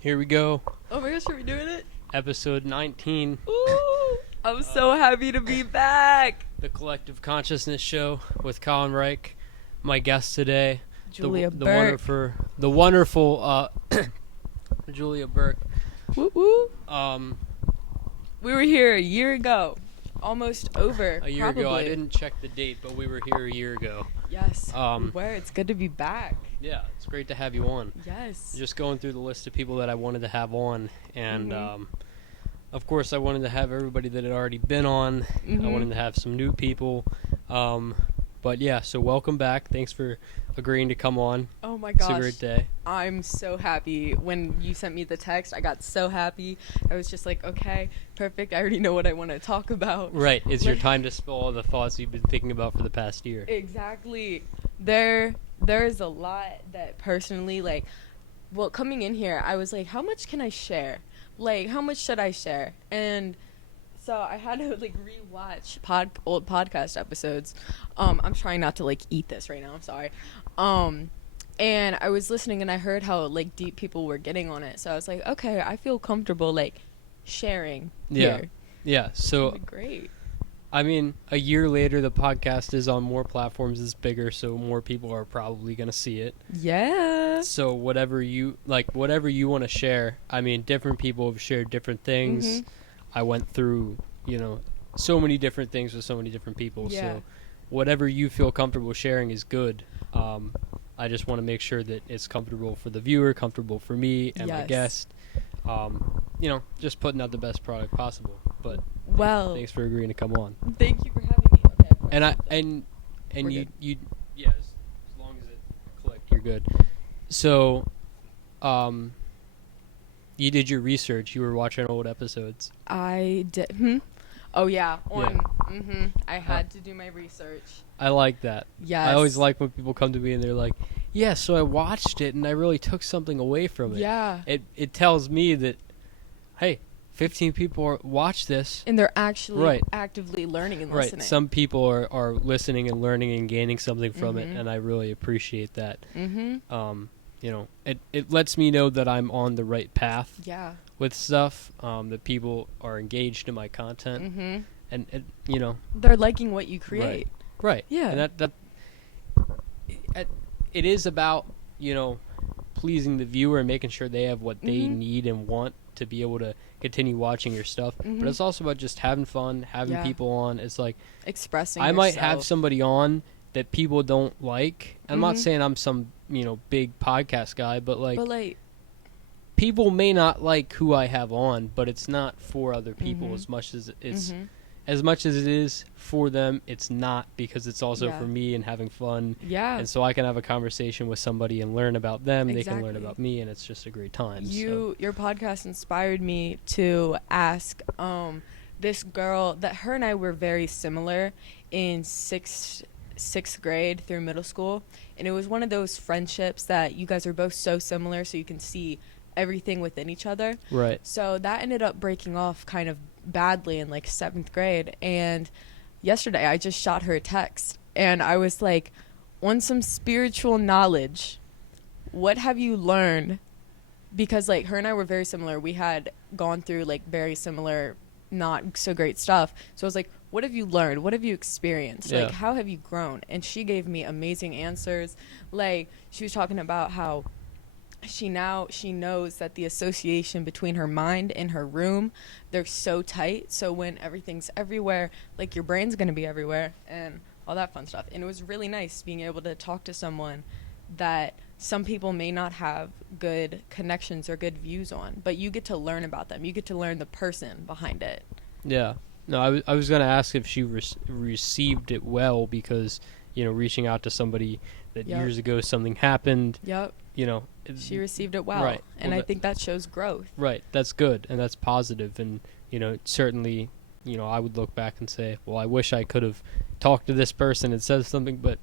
Here we go. Oh my gosh, are we doing it? Episode 19. Ooh, I'm so happy to be back. The Collective Consciousness Show with Colin Reich. My guest today, Julia the Burke. wonderful Julia Burke. Woo woo. We were here a year ago. Almost over. A year ago. I didn't check the date, but we were here a year ago. Yes. We were. It's good to be back. Yeah, it's great to have you on. Yes. Just going through the list of people that I wanted to have on, and of course I wanted to have everybody that had already been on. I wanted to have some new people. But yeah, so welcome back. Thanks for agreeing to come on. Oh my gosh. It's a great day. I'm so happy. When you sent me the text, I got so happy. I was just like, okay, perfect. I already know what I want to talk about. Right. It's your time to spill all the thoughts you've been thinking about for the past year. Exactly. There's a lot that personally, coming in here, I was like, how much can I share? Like, how much should I share? And so I had to rewatch old podcast episodes. I'm trying not to eat this right now. I'm sorry. And I was listening and I heard how deep people were getting on it. So I was like, okay, I feel comfortable sharing. Yeah. Here. Yeah. So great. I mean, a year later, the podcast is on more platforms. It's bigger, so more people are probably gonna see it. Yeah. So whatever you want to share. I mean, different people have shared different things. I went through, so many different things with so many different people. Yeah. So whatever you feel comfortable sharing is good. I just want to make sure that it's comfortable for the viewer, comfortable for me and my guest. Just putting out the best product possible. But thanks for agreeing to come on. Thank you for having me. Okay. And you as long as it clicked, you're good. So, you did your research. You were watching old episodes. I did. Oh yeah. I had to do my research. I like that. Yes. I always like when people come to me and they're like, "Yeah, so I watched it and I really took something away from it." Yeah. It tells me that, hey, 15 people watch this. And they're actually Right. actively learning and Right. listening. Some people are listening and learning and gaining something from it, and I really appreciate that. It lets me know that I'm on the right path. Yeah. With stuff, that people are engaged in my content, and they're liking what you create. Right. Yeah. And it is about pleasing the viewer and making sure they have what they need and want to be able to continue watching your stuff. But it's also about just having fun, having people on. It's like expressing. I might have somebody on that people don't like. I'm not saying I'm some big podcast guy, but people may not like who I have on, but it's not for other people as much as it's as much as it is for them. It's not, because it's also for me and having fun. Yeah. And so I can have a conversation with somebody and learn about them. Exactly. They can learn about me, and it's just a great time. Your podcast inspired me to ask this girl that her and I were very similar in sixth grade through middle school, and it was one of those friendships that you guys are both so similar, so you can see everything within each other. Right. So that ended up breaking off kind of badly in 7th grade, and yesterday I just shot her a text and I was like, on some spiritual knowledge, what have you learned? Because her and I were very similar. We had gone through very similar not so great stuff. So I was like, what have you learned? What have you experienced? Yeah. How have you grown? And she gave me amazing answers. She was talking about how she knows that the association between her mind and her room, they're so tight. So when everything's everywhere, your brain's going to be everywhere and all that fun stuff. And it was really nice being able to talk to someone that some people may not have good connections or good views on, but you get to learn about them. You get to learn the person behind it. Yeah. No, I was going to ask if she received it well, because, reaching out to somebody that years ago something happened. Yep. She received it well. Right. And I think that shows growth. Right. That's good. And that's positive. And, certainly, I would look back and say, well, I wish I could have talked to this person and said something, but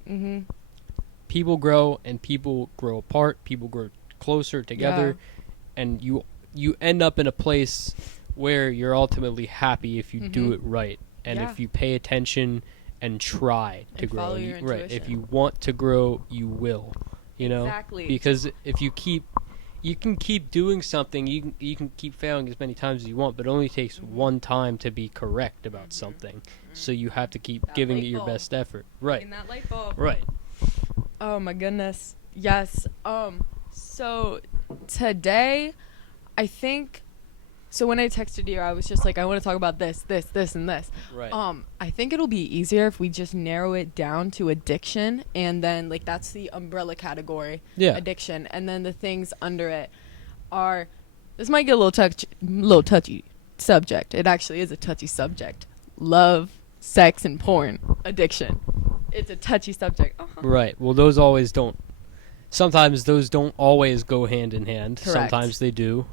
people grow and people grow apart. People grow closer together. Yeah. And you end up in a place where you're ultimately happy if you do it right. And if you pay attention and try to grow. Follow your intuition. Right. If you want to grow, you will. Exactly. Because if you keep you can keep doing something, you can keep failing as many times as you want, but it only takes one time to be correct about something. So you have to keep giving it your best effort. Right. In that light bulb. Right. Oh my goodness. Yes. So today, I think. So when I texted you, I was just like, I want to talk about this, and this. Right. I think it'll be easier if we just narrow it down to addiction, and then like that's the umbrella category. Yeah. Addiction, and then the things under it are. This might get a little touchy subject. It actually is a touchy subject. Love, sex, and porn. Addiction. It's a touchy subject. Right. Well, those always don't. Sometimes those don't always go hand in hand. Correct. Sometimes they do.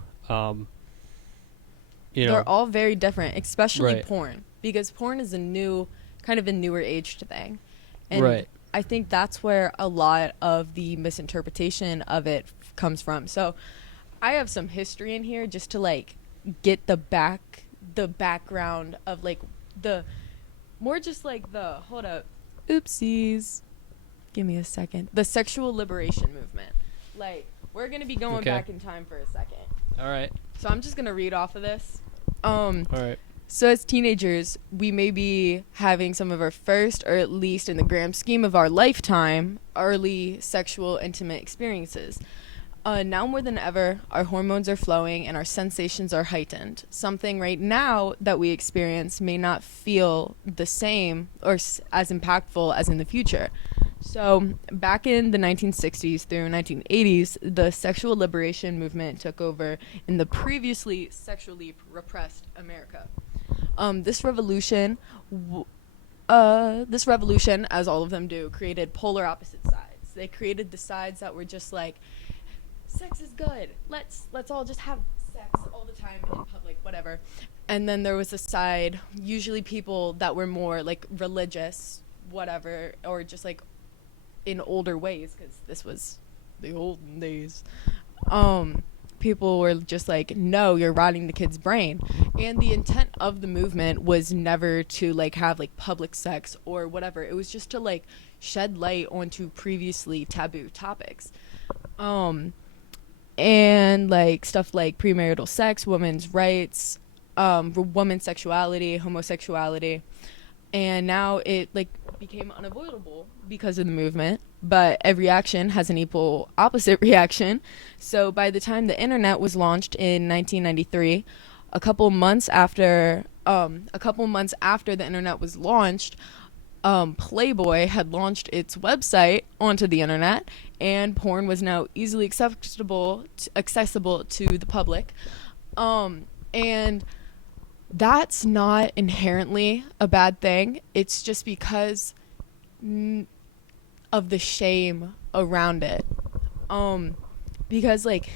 They're all very different, especially Right. porn, because porn is a newer aged thing, and Right. I think that's where a lot of the misinterpretation of it comes from. So, I have some history in here just to like get the background of like the more just like the hold up, oopsies, give me a second. The sexual liberation movement, like we're gonna be going back in time for a second. All right. So I'm just gonna read off of this. All right. So as teenagers, we may be having some of our first, or at least in the grand scheme of our lifetime, early sexual intimate experiences. Now more than ever, our hormones are flowing and our sensations are heightened. Something right now that we experience may not feel the same or as impactful as in the future. So back in the 1960s through 1980s, the sexual liberation movement took over in the previously sexually repressed America. This revolution, as all of them do, created polar opposite sides. They created the sides that were just like, sex is good. Let's all just have sex all the time in public, whatever. And then there was a side, usually people that were more like religious, whatever, or just like in older ways, because this was the olden days. People were just like, no, you're rotting the kid's brain. And the intent of the movement was never to like have like public sex or whatever. It was just to like shed light onto previously taboo topics. And like stuff like premarital sex, women's rights, women's sexuality, homosexuality. And now it like became unavoidable because of the movement, but every action has an equal opposite reaction. So by the time the internet was launched in 1993, a couple months after the internet was launched, Playboy had launched its website onto the internet, and porn was now easily accessible to the public. And that's not inherently a bad thing. It's just because of the shame around it. Because like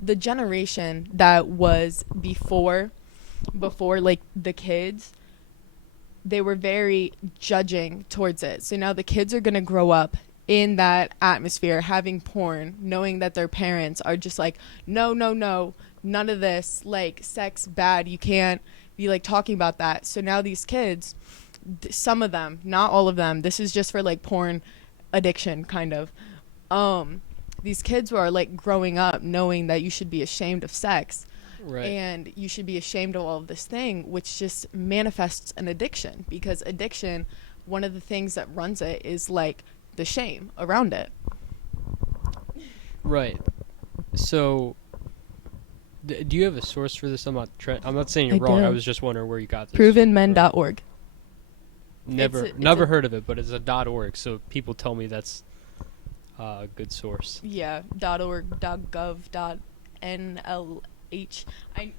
the generation that was before like the kids, they were very judging towards it. So now the kids are going to grow up in that atmosphere, having porn, knowing that their parents are just like, no, none of this, like sex bad, you can't be like talking about that. So now these kids, some of them, not all of them, this is just for like porn addiction kind of, these kids are like growing up knowing that you should be ashamed of sex. Right. And you should be ashamed of all of this thing, which just manifests an addiction, because addiction, one of the things that runs it is like the shame around it. Right. So do you have a source for this? I'm not saying you're wrong. I was just wondering where you got this. Provenmen.org. Never heard of it, but it's a .org, so people tell me that's a good source. Yeah, .org, .gov, .nl.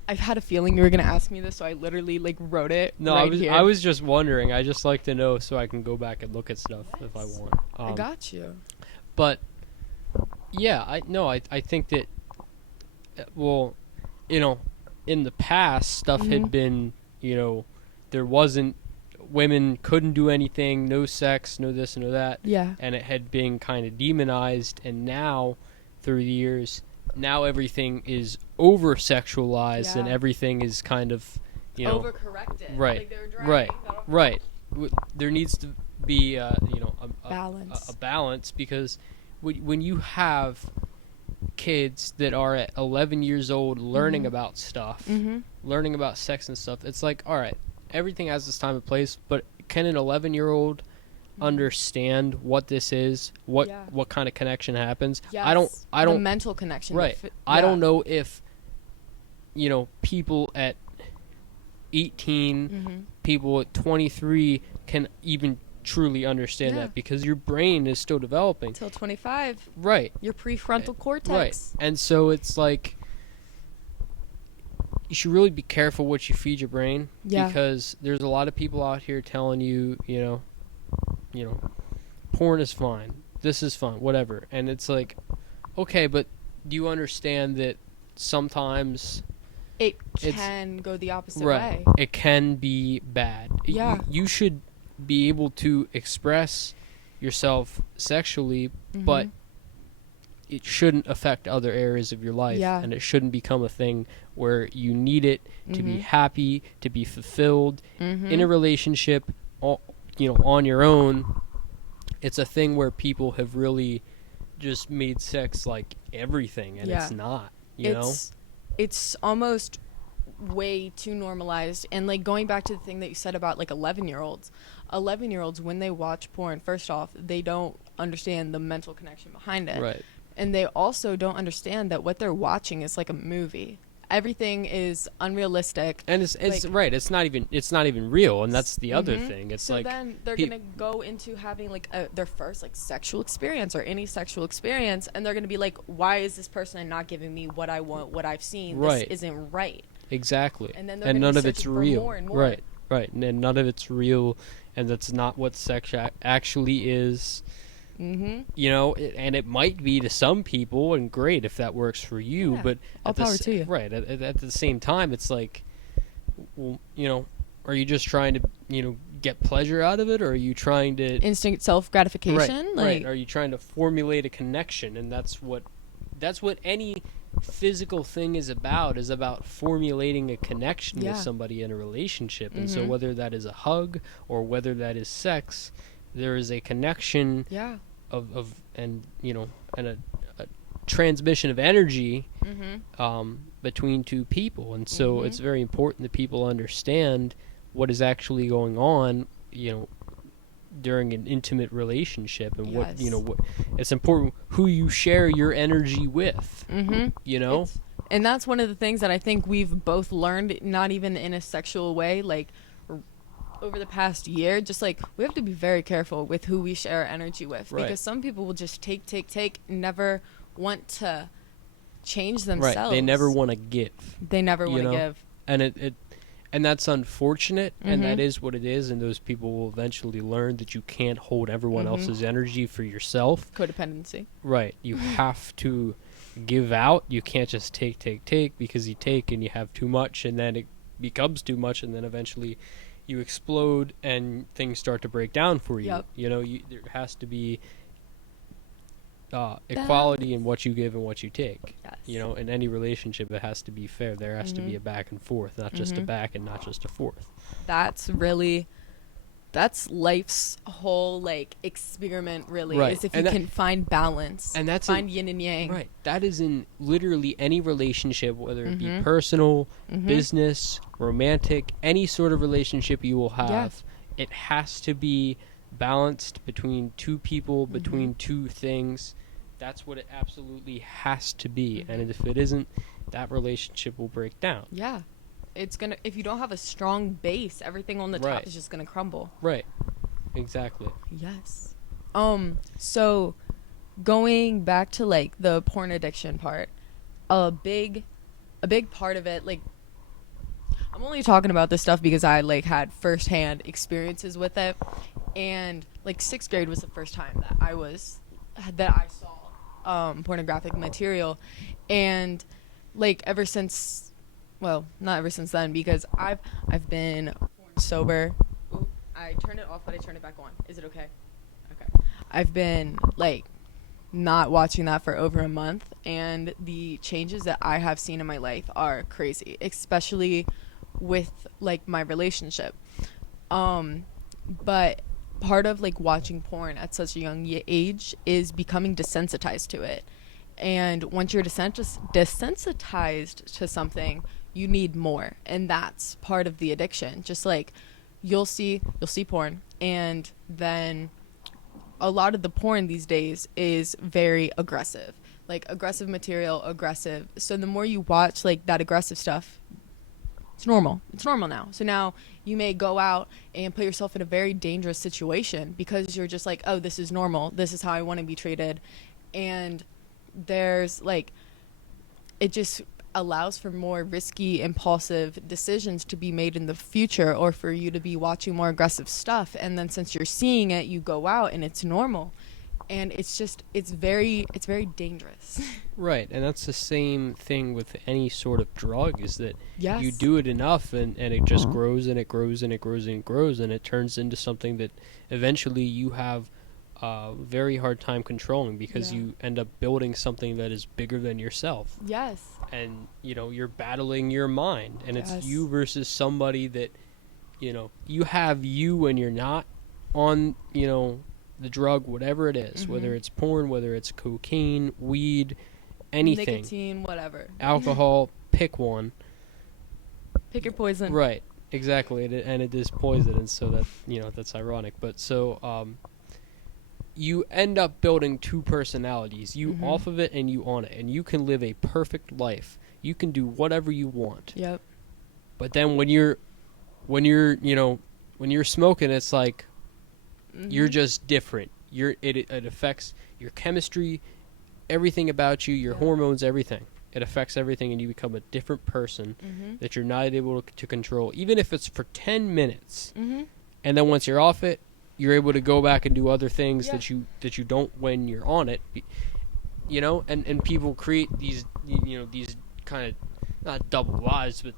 I've had a feeling you were gonna ask me this, so I literally like wrote it. No, right here. I was just wondering. I just like to know so I can go back and look at stuff if I want. I got you. But yeah, I think that well, in the past stuff had been, there wasn't, women couldn't do anything, no sex, no this, no that. Yeah. And it had been kind of demonized, and now through the years, now everything is over sexualized and everything is kind of, overcorrected. Right. Like right. There needs to be a balance. A balance, because when you have kids that are at 11 years old learning about stuff, learning about sex and stuff. It's like, all right, everything has its time and place, but can an 11-year-old understand what this is, what kind of connection happens? Yes. I don't the mental connection. Right. I don't know if people at 18, people at 23 can even truly understand that, because your brain is still developing until 25. Right. Your prefrontal cortex. Right. And so it's like, you should really be careful what you feed your brain, because there's a lot of people out here telling you, porn is fine, this is fun, whatever. And it's like, okay, but do you understand that sometimes it can go the opposite way? It can be bad. Yeah. You should be able to express yourself sexually, but it shouldn't affect other areas of your life, and it shouldn't become a thing where you need it to be happy, to be fulfilled in a relationship, on your own. It's a thing where people have really just made sex like everything, and it's not, it's almost way too normalized. And like, going back to the thing that you said about like 11-year-olds when they watch porn, first off, they don't understand the mental connection behind it, right? And they also don't understand that what they're watching is like a movie. Everything is unrealistic, and it's like, right. It's not even real, and that's the other thing. It's so like, then they're gonna go into having like their first like sexual experience or any sexual experience, and they're gonna be like, why is this person not giving me what I want, what I've seen? Right. This isn't right. Exactly. And then none of it's real. More and more. Right. And none of it's real, and that's not what sex actually is. And it might be to some people, and great if that works for you, but all power to you. Right. At the same time, it's like, well, are you just trying to get pleasure out of it, or are you trying to instant self gratification? Right. Are you trying to formulate a connection? And that's what any physical thing is about formulating a connection with somebody in a relationship. And so whether that is a hug or whether that is sex, there is a connection of and a transmission of energy between two people. And so it's very important that people understand what is actually going on during an intimate relationship, and what it's important who you share your energy with. And that's one of the things that I think we've both learned, not even in a sexual way, like over the past year, just like, we have to be very careful with who we share our energy with, because some people will just take, never want to change themselves. Right. They never want to give. And that's unfortunate, and that is what it is, and those people will eventually learn that you can't hold everyone else's energy for yourself. Codependency. Right. You have to give out. You can't just take, because you take and you have too much, and then it becomes too much, and then eventually you explode and things start to break down for you. There has to be equality in what you give and what you take. In any relationship, it has to be fair. There has to be a back and forth, not just a back and not just a forth. That's life's whole like experiment, really, is if you can find balance, and that's find yin and yang. Right. That is in literally any relationship, whether it be personal, business, romantic, any sort of relationship you will have. It has to be balanced between two people, between two things. That's what it absolutely has to be. And if it isn't, that relationship will break down. Yeah. It's gonna, if you don't have a strong base, everything on the top is just gonna crumble. Right. Exactly. Yes. So going back to like the porn addiction part, a big part of it, like, I'm only talking about this stuff because I like had firsthand experiences with it, and like 6th grade was the first time that I saw pornographic material, and like ever since, well, not ever since then, because I've been sober. Ooh, I turned it off, but I turned it back on. Is it okay? Okay. I've been like not watching that for over a month, and the changes that I have seen in my life are crazy, especially with like my relationship. But part of like watching porn at such a young age is becoming desensitized to it. And once you're desensitized to something, you need more, and that's part of the addiction. Just like you'll see porn, and then a lot of the porn these days is very aggressive, like aggressive material, aggressive. So the more you watch like that aggressive stuff, it's normal now. So now you may go out and put yourself in a very dangerous situation because you're just like, oh, this is normal, this is how I want to be treated. And there's like, it just allows for more risky, impulsive decisions to be made in the future, or for you to be watching more aggressive stuff. And then since you're seeing it, you go out and it's normal. And it's very dangerous. Right, and that's the same thing with any sort of drug, is that Yes. you do it enough and it just grows and it grows and it grows and it grows, and it turns into something that eventually you have a very hard time controlling, because Yeah. you end up building something that is bigger than yourself. Yes. And, you're battling your mind, and Yes. it's you versus somebody that, you have you when you're not on, the drug, whatever it is, whether it's porn, whether it's cocaine, weed, anything, Nicotine, whatever. alcohol, pick one. Pick your poison. Right, exactly, and it is poison, and so that, that's ironic. But so you end up building two personalities, you off of it and you on it, and you can live a perfect life. You can do whatever you want. Yep. But then when you're smoking, it's like you're just different. It affects your chemistry, everything about you, your hormones, everything. It affects everything, and you become a different person that you're not able to control, even if it's for 10 minutes. And then once you're off it, you're able to go back and do other things that you don't when you're on it. And people create these these kind of, not double lives, but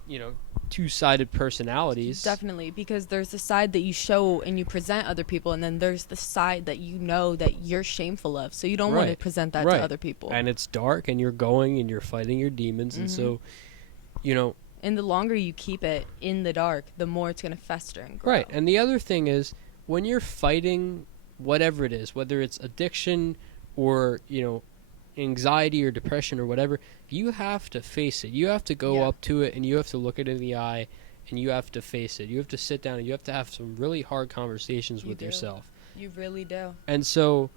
two-sided personalities. Definitely, because there's the side that you show and you present other people, and then there's the side that that you're shameful of, so you don't want to present that to other people. And it's dark, and you're going and you're fighting your demons, and so and the longer you keep it in the dark, the more it's going to fester and grow. Right. And the other thing is, when you're fighting whatever it is, whether it's addiction or anxiety or depression or whatever, you have to face it. You have to go up to it, and you have to look it in the eye, and you have to face it. You have to sit down, and you have to have some really hard conversations with yourself. You really do. And so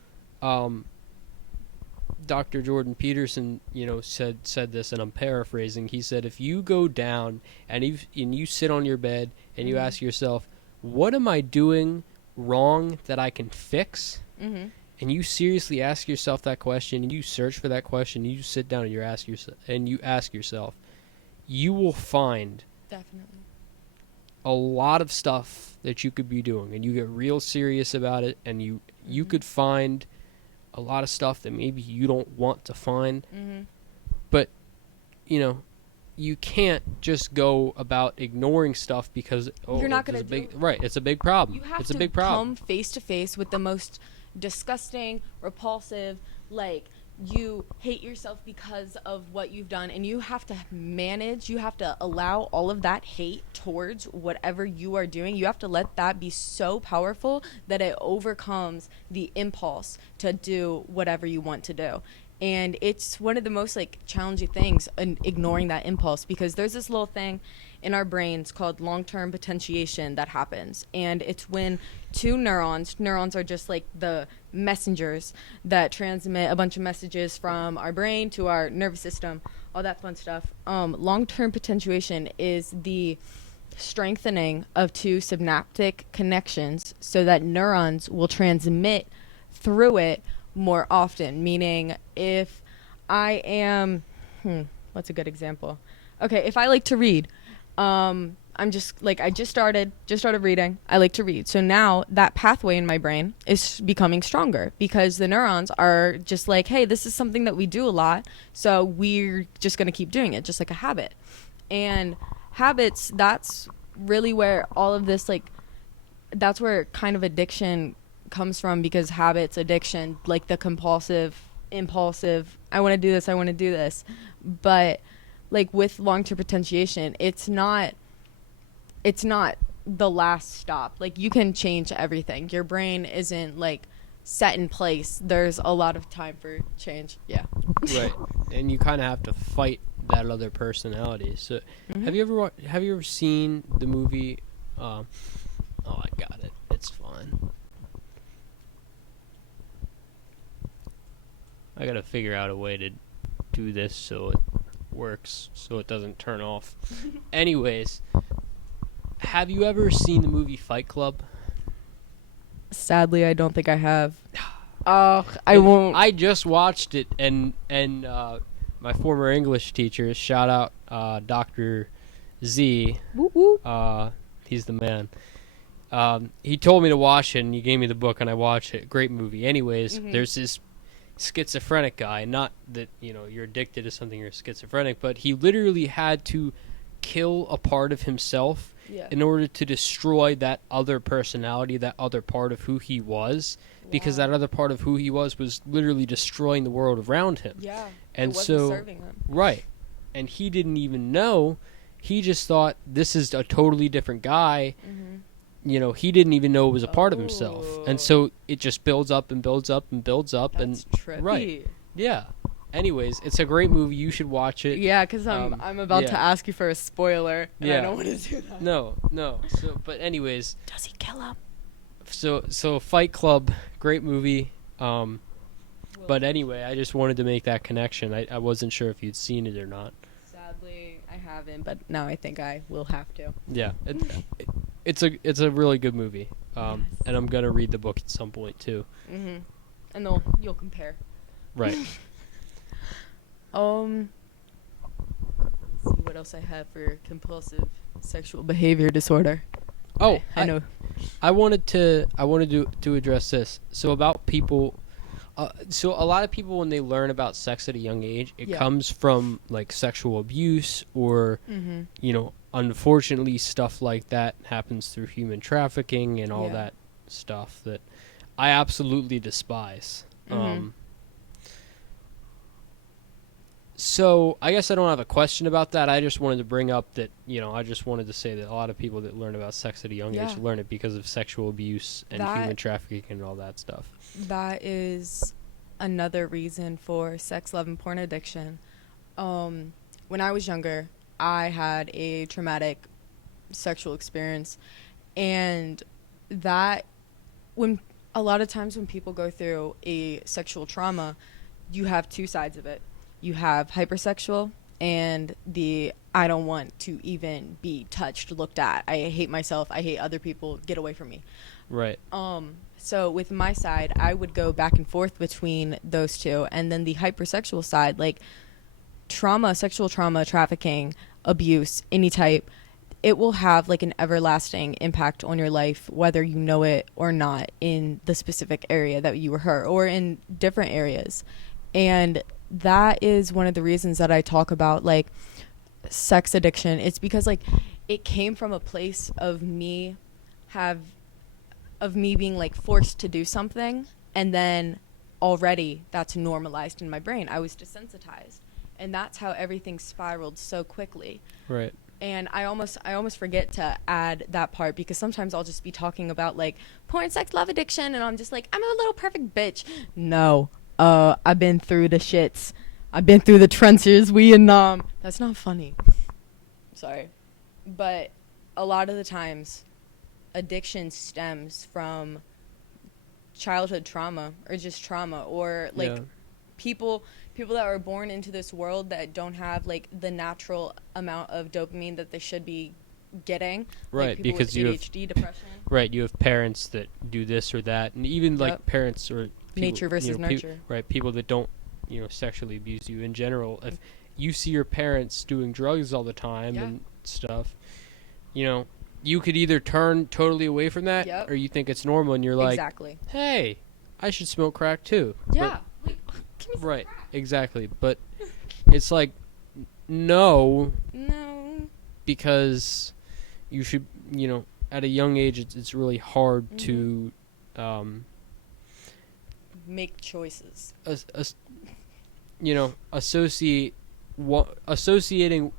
Dr. Jordan Peterson, said this, and I'm paraphrasing. He said, if you go down and you sit on your bed and you ask yourself, what am I doing wrong that I can fix? And you seriously ask yourself that question, and you search for that question, and you sit down and you ask yourself, you will find Definitely a lot of stuff that you could be doing, and you get real serious about it, and you could find a lot of stuff that maybe you don't want to find. But you can't just go about ignoring stuff because you're not going to do it. Right, it's a big problem. You have it's a to big problem. come face to face with the most disgusting, repulsive, like, you hate yourself because of what you've done, and you have to allow all of that hate towards whatever you are doing. You have to let that be so powerful that it overcomes the impulse to do whatever you want to do. And it's one of the most challenging things in ignoring that impulse, because there's this little thing in our brains called long-term potentiation that happens. And it's when two neurons are just like the messengers that transmit a bunch of messages from our brain to our nervous system, all that fun stuff. Long-term potentiation is the strengthening of two synaptic connections so that neurons will transmit through it more often. Meaning, if I am, what's a good example? Okay, if I like to read, I'm just I just started reading. I like to read. So now that pathway in my brain is becoming stronger because the neurons are just like, hey, this is something that we do a lot, so we're just going to keep doing it, just like a habit. And habits, that's really where all of this, that's where kind of addiction comes from, because habits, addiction, like the compulsive, impulsive, I want to do this. But with long-term potentiation, it's not the last stop. You can change everything. Your brain isn't set in place. There's a lot of time for change. Yeah. Right. And you kind of have to fight that other personality. So, have you ever seen the movie? Oh, I got it. It's fine. I gotta figure out a way to do this so it works, so it doesn't turn off. Anyways, have you ever seen the movie Fight Club? Sadly, I don't think I have. Oh, I won't. I just watched it, and my former English teacher, shout out Dr. Z. Whoop, whoop. He's the man. He told me to watch it, and he gave me the book, and I watched it. Great movie. Anyways, there's this schizophrenic guy. Not that you're addicted to something, you're schizophrenic, but he literally had to kill a part of himself in order to destroy that other personality, that other part of who he was, because that other part of who he was literally destroying the world around him. Yeah, and it wasn't so serving him. Right, and he didn't even know. He just thought this is a totally different guy. He didn't even know it was a part of himself, and so it just builds up and builds up and builds up. That's trippy. Right, yeah. Anyways, it's a great movie. You should watch it. Yeah, because I'm about to ask you for a spoiler, and I don't want to do that. No. So, but anyways, does he kill him? So Fight Club, great movie. But anyway, I just wanted to make that connection. I wasn't sure if you'd seen it or not. Sadly, I haven't, but now I think I will have to. Yeah, it's a really good movie. And I'm gonna read the book at some point too. And you'll compare. Right. Let's see what else I have for compulsive sexual behavior disorder. Oh, I know. I wanted to address this. So about people, so a lot of people, when they learn about sex at a young age, it comes from like sexual abuse or unfortunately stuff like that happens through human trafficking and all that stuff that I absolutely despise. So I guess I don't have a question about that. I just wanted to bring up that, I just wanted to say that a lot of people that learn about sex at a young age learn it because of sexual abuse and human trafficking and all that stuff. That is another reason for sex, love, and porn addiction. When I was younger, I had a traumatic sexual experience, and that when a lot of times when people go through a sexual trauma, you have two sides of it. You have hypersexual and the I don't want to even be touched, looked at. I hate myself. I hate other people. Get away from me. Right. So with my side, I would go back and forth between those two. And then the hypersexual side, like trauma, sexual trauma, trafficking, abuse, any type, it will have like an everlasting impact on your life, whether you know it or not, in the specific area that you were hurt or in different areas. And that is one of the reasons that I talk about like sex addiction. It's because like it came from a place of me being like forced to do something, and then already that's normalized in my brain. I was desensitized, and that's how everything spiraled so quickly. Right. And I almost forget to add that part, because sometimes I'll just be talking about like porn, sex, love addiction, and I'm just like, I'm a little perfect bitch. No. I've been through the shits. I've been through the trenches. That's not funny. Sorry. But a lot of the times, addiction stems from childhood trauma or just trauma, or like people that are born into this world that don't have like the natural amount of dopamine that they should be getting. Right, like people because with ADHD, depression. Right, you have parents that do this or that, and even like parents or people, nature versus nurture. Right, people that don't, sexually abuse you in general. If you see your parents doing drugs all the time and stuff, you could either turn totally away from that, or you think it's normal, and you're like, exactly. Hey, I should smoke crack too. Yeah. Like, give me some right, crack. exactly. But it's like, no, because you should, at a young age, it's really hard to make choices. Associating.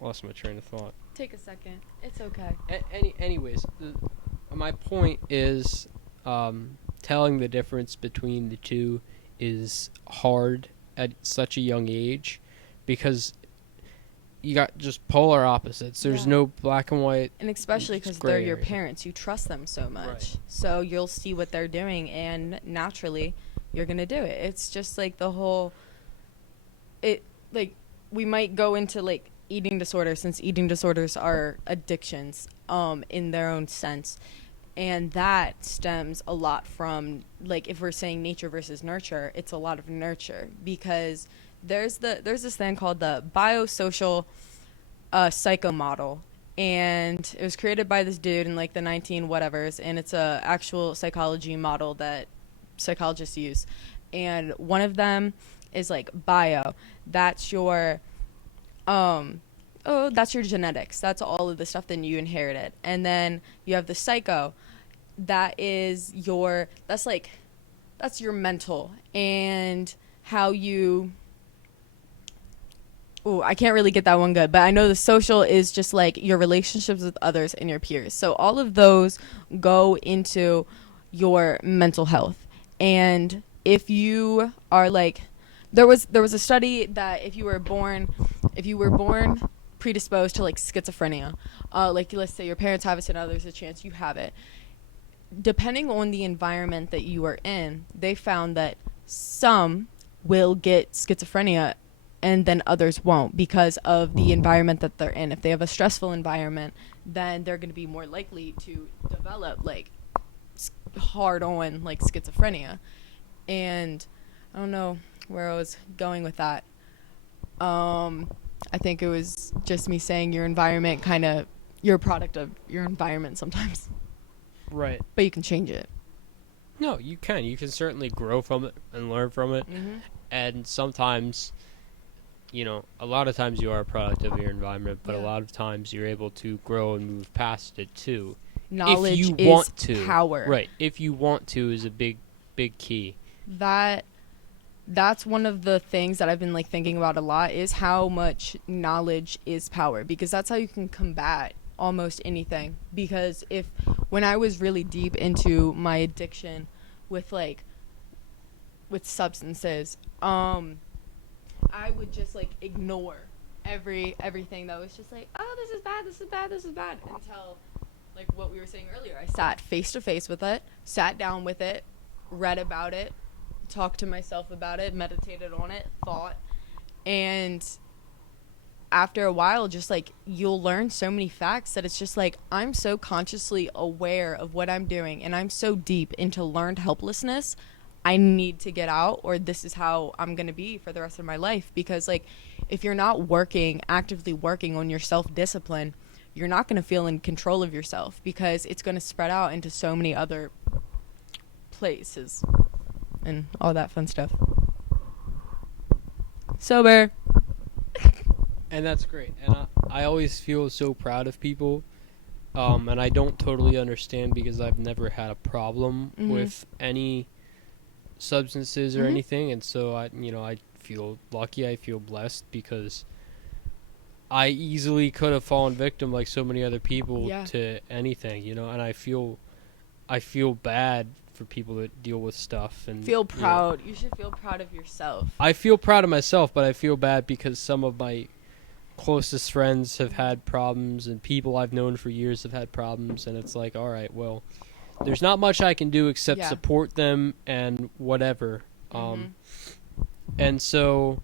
Lost my train of thought. Take a second. It's okay. Anyways, my point is, telling the difference between the two is hard at such a young age, because you got just polar opposites. There's no black and white. And especially because they're your parents. You trust them so much. Right. So you'll see what they're doing, and naturally, you're going to do it. It's just like the whole... we might go into, like, eating disorders, since eating disorders are addictions in their own sense. And that stems a lot from, like, if we're saying nature versus nurture, it's a lot of nurture, because there's this thing called the biosocial psycho model, and it was created by this dude in like the 19 whatevers, and it's a actual psychology model that psychologists use. And one of them is like bio. That's your that's your genetics. That's all of the stuff that you inherited. And then you have the psycho. That's your mental and how you... Oh, I can't really get that one good, but I know the social is just like your relationships with others and your peers. So all of those go into your mental health. And if you are like, there was a study that if you were born predisposed to like schizophrenia, like let's say your parents have it, so now there's a chance you have it. Depending on the environment that you are in, they found that some will get schizophrenia and then others won't, because of the environment that they're in. If they have a stressful environment, then they're going to be more likely to develop like hard on like schizophrenia. And I don't know where I was going with that. I think it was just me saying your environment you're a product of your environment sometimes. Right. But you can change it. No, you can. You can certainly grow from it and learn from it. Mm-hmm. And sometimes, a lot of times you are a product of your environment, but a lot of times you're able to grow and move past it too. Knowledge if you is want to. Power. Right. If you want to is a big, big key. That's one of the things that I've been like thinking about a lot, is how much knowledge is power, because that's how you can combat almost anything. Because when I was really deep into my addiction with substances, I would just like ignore everything that was just like, oh, this is bad, until like what we were saying earlier, I sat face to face with it, sat down with it, read about it, talked to myself about it, meditated on it, thought. And after a while, just like you'll learn so many facts that it's just like, I'm so consciously aware of what I'm doing, and I'm so deep into learned helplessness, I need to get out, or this is how I'm going to be for the rest of my life. Because like if you're not actively working on your self-discipline, you're not going to feel in control of yourself, because it's going to spread out into so many other places and all that fun stuff. Sober. And that's great. And I always feel so proud of people. And I don't totally understand, because I've never had a problem with any substances or anything. And so I feel lucky. I feel blessed, because I easily could have fallen victim, like so many other people, to anything, and I feel bad for people that deal with stuff. And feel proud. You should feel proud of yourself. I feel proud of myself, but I feel bad because some of my closest friends have had problems, and people I've known for years have had problems, and it's like, all right, well, there's not much I can do except support them and whatever. And so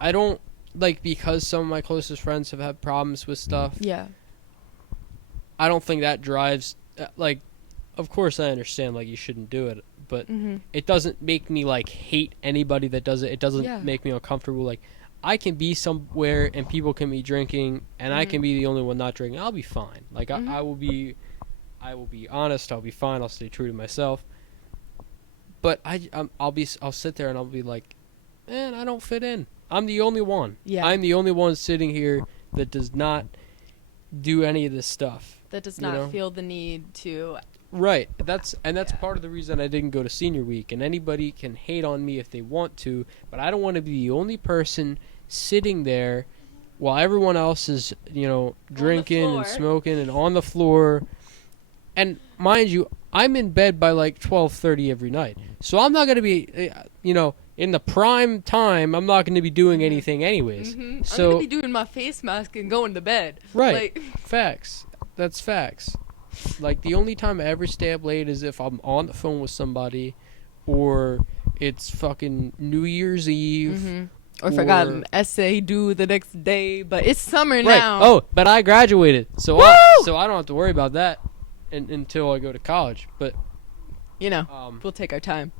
I don't, like, because some of my closest friends have had problems with stuff, I don't think that drives, like, of course I understand, like, you shouldn't do it, but it doesn't make me, like, hate anybody that does it. It doesn't make me uncomfortable. Like, I can be somewhere and people can be drinking, and I can be the only one not drinking. I'll be fine. Like, I will be honest. I'll be fine. I'll stay true to myself. But I'll sit there and I'll be like, man, I don't fit in. I'm the only one. Yeah. I'm the only one sitting here that does not do any of this stuff. That does not feel the need to. Right. That's part of the reason I didn't go to senior week. And anybody can hate on me if they want to, but I don't want to be the only person sitting there while everyone else is, drinking and smoking and on the floor. And mind you, I'm in bed by like 12:30 every night. So I'm not going to be, in the prime time, I'm not going to be doing anything anyways. I'm So gonna be doing my face mask and going to bed. right, Like, facts. That's facts. Like the only time I ever stay up late is if I'm on the phone with somebody, or it's fucking New Year's Eve. or if I got an essay due the next day, but it's summer Right. now. Oh, but I graduated, so Woo! I don't have to worry about that until I go to college. But We'll take our time.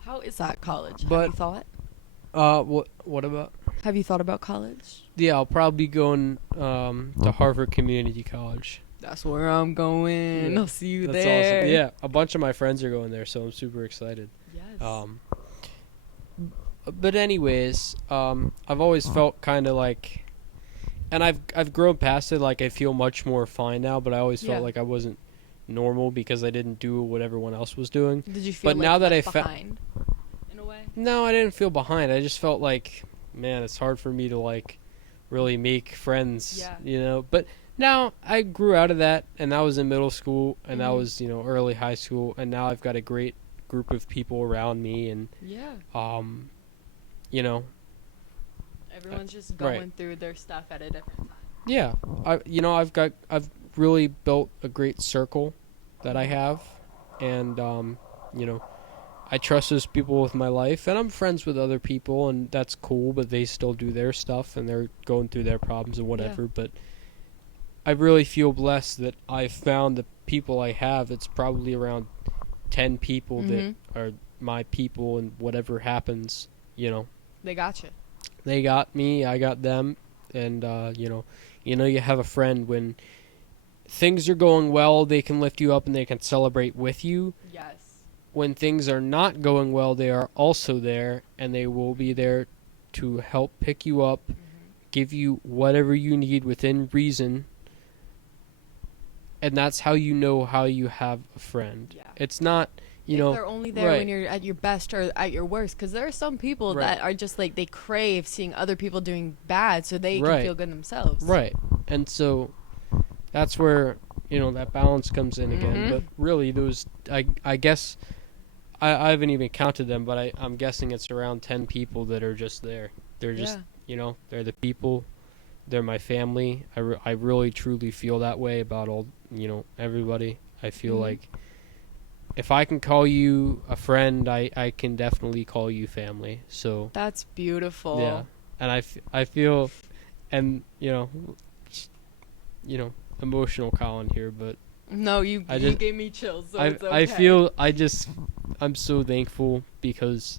How is that college? Have But- you thought? what about? Have you thought about college? Yeah, I'll probably be going to Harvard Community College. That's where I'm going. Yeah, I'll see you That's there. awesome. Yeah, a bunch of my friends are going there, so I'm super excited. Yes. But anyways, I've always felt kind of like, and I've grown past it. Like I feel much more fine now, but I always felt Yeah. like I wasn't normal because I didn't do what everyone else was doing. Did you feel but like now that left I fa- behind in a way? No, I didn't feel behind. I just felt like, man, it's hard for me to like really make friends, Yeah. But now I grew out of that, and that was in middle school, and that Mhm. was, early high school, and now I've got a great group of people around me, and Yeah. Everyone's just going right. through their stuff at a different time. Yeah, I've really built a great circle that I have, and I trust those people with my life, and I'm friends with other people, and that's cool. But they still do their stuff, and they're going through their problems and whatever. Yeah. But I really feel blessed that I found the people I have. It's probably around 10 people that are my people, and whatever happens, They got you. they got me, I got them, and you have a friend when things are going well, they can lift you up and they can celebrate with you. Yes. When things are not going well, they are also there, and they will be there to help pick you up, give you whatever you need within reason. And that's how you know how you have a friend. Yeah. It's not, If they're only there right. when you're at your best or at your worst, because there are some people Right. that are just like, they crave seeing other people doing bad so they Right. can feel good themselves. Right. And so that's where, that balance comes in again. But really, I guess, I haven't even counted them, but I'm guessing it's around 10 people that are just there. They're just, they're the people. They're my family. I really, truly feel that way about all, everybody. I feel like if I can call you a friend, I can definitely call you family. So That's beautiful. yeah, and I feel, and emotional Colin here, but No, you gave me chills. So it's okay. I feel I'm so thankful because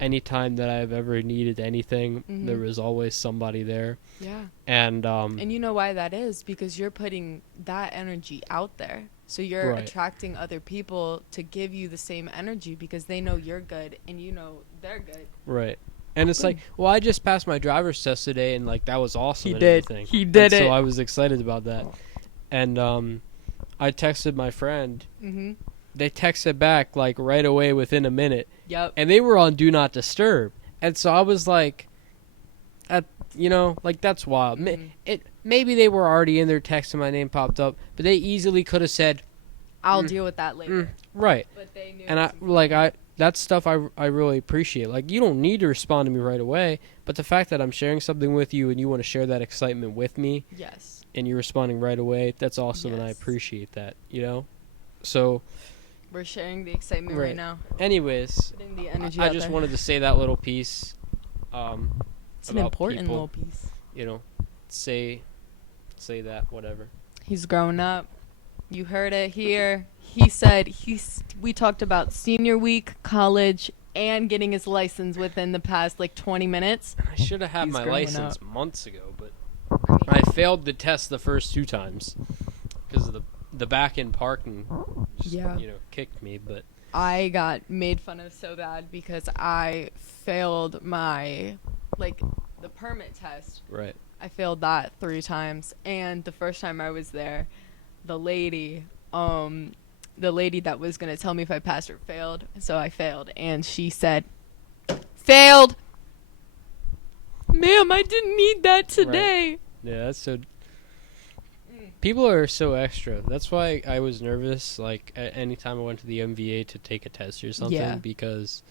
anytime that I've ever needed anything, there was always somebody there. Yeah. And And you know why that is? Because you're putting that energy out there. So you're Right. attracting other people to give you the same energy because they know you're good and you know they're good. right. And it's like, well, I just passed my driver's test today, and like that was awesome. He and did. everything. He did And it. So I was excited about that. And I texted my friend. Mm-hmm. They texted back like right away within a minute. Yep. And they were on Do Not Disturb. And so I was like, that's wild. Maybe they were already in their text and my name popped up, but they easily could have said, I'll deal with that later. right. But they knew. And that's stuff I really appreciate. Like, you don't need to respond to me right away, but the fact that I'm sharing something with you and you want to share that excitement with me, Yes. and you're responding right away, that's awesome, and I Yes. appreciate that, So, We're sharing the excitement right now. anyways, Putting the energy I out just there. wanted to say that little piece. It's an about important people, little piece. Say that, whatever. He's grown up. You heard it here. He said we talked about senior week, college, and getting his license within the past 20 minutes. I should have had He's my growing license up. months ago, but I failed the test the first 2 times because of the back end parking. Just, Yeah. kicked me, but I got made fun of so bad because I failed my the permit test. right. I failed that 3 times, and the first time I was there, the lady that was gonna tell me if I passed or failed, so I failed, and she said, "Failed, ma'am. I didn't need that today." Yeah, that's so. People are so extra. That's why I was nervous, like, anytime I went to the MVA to take a test or something, Yeah. because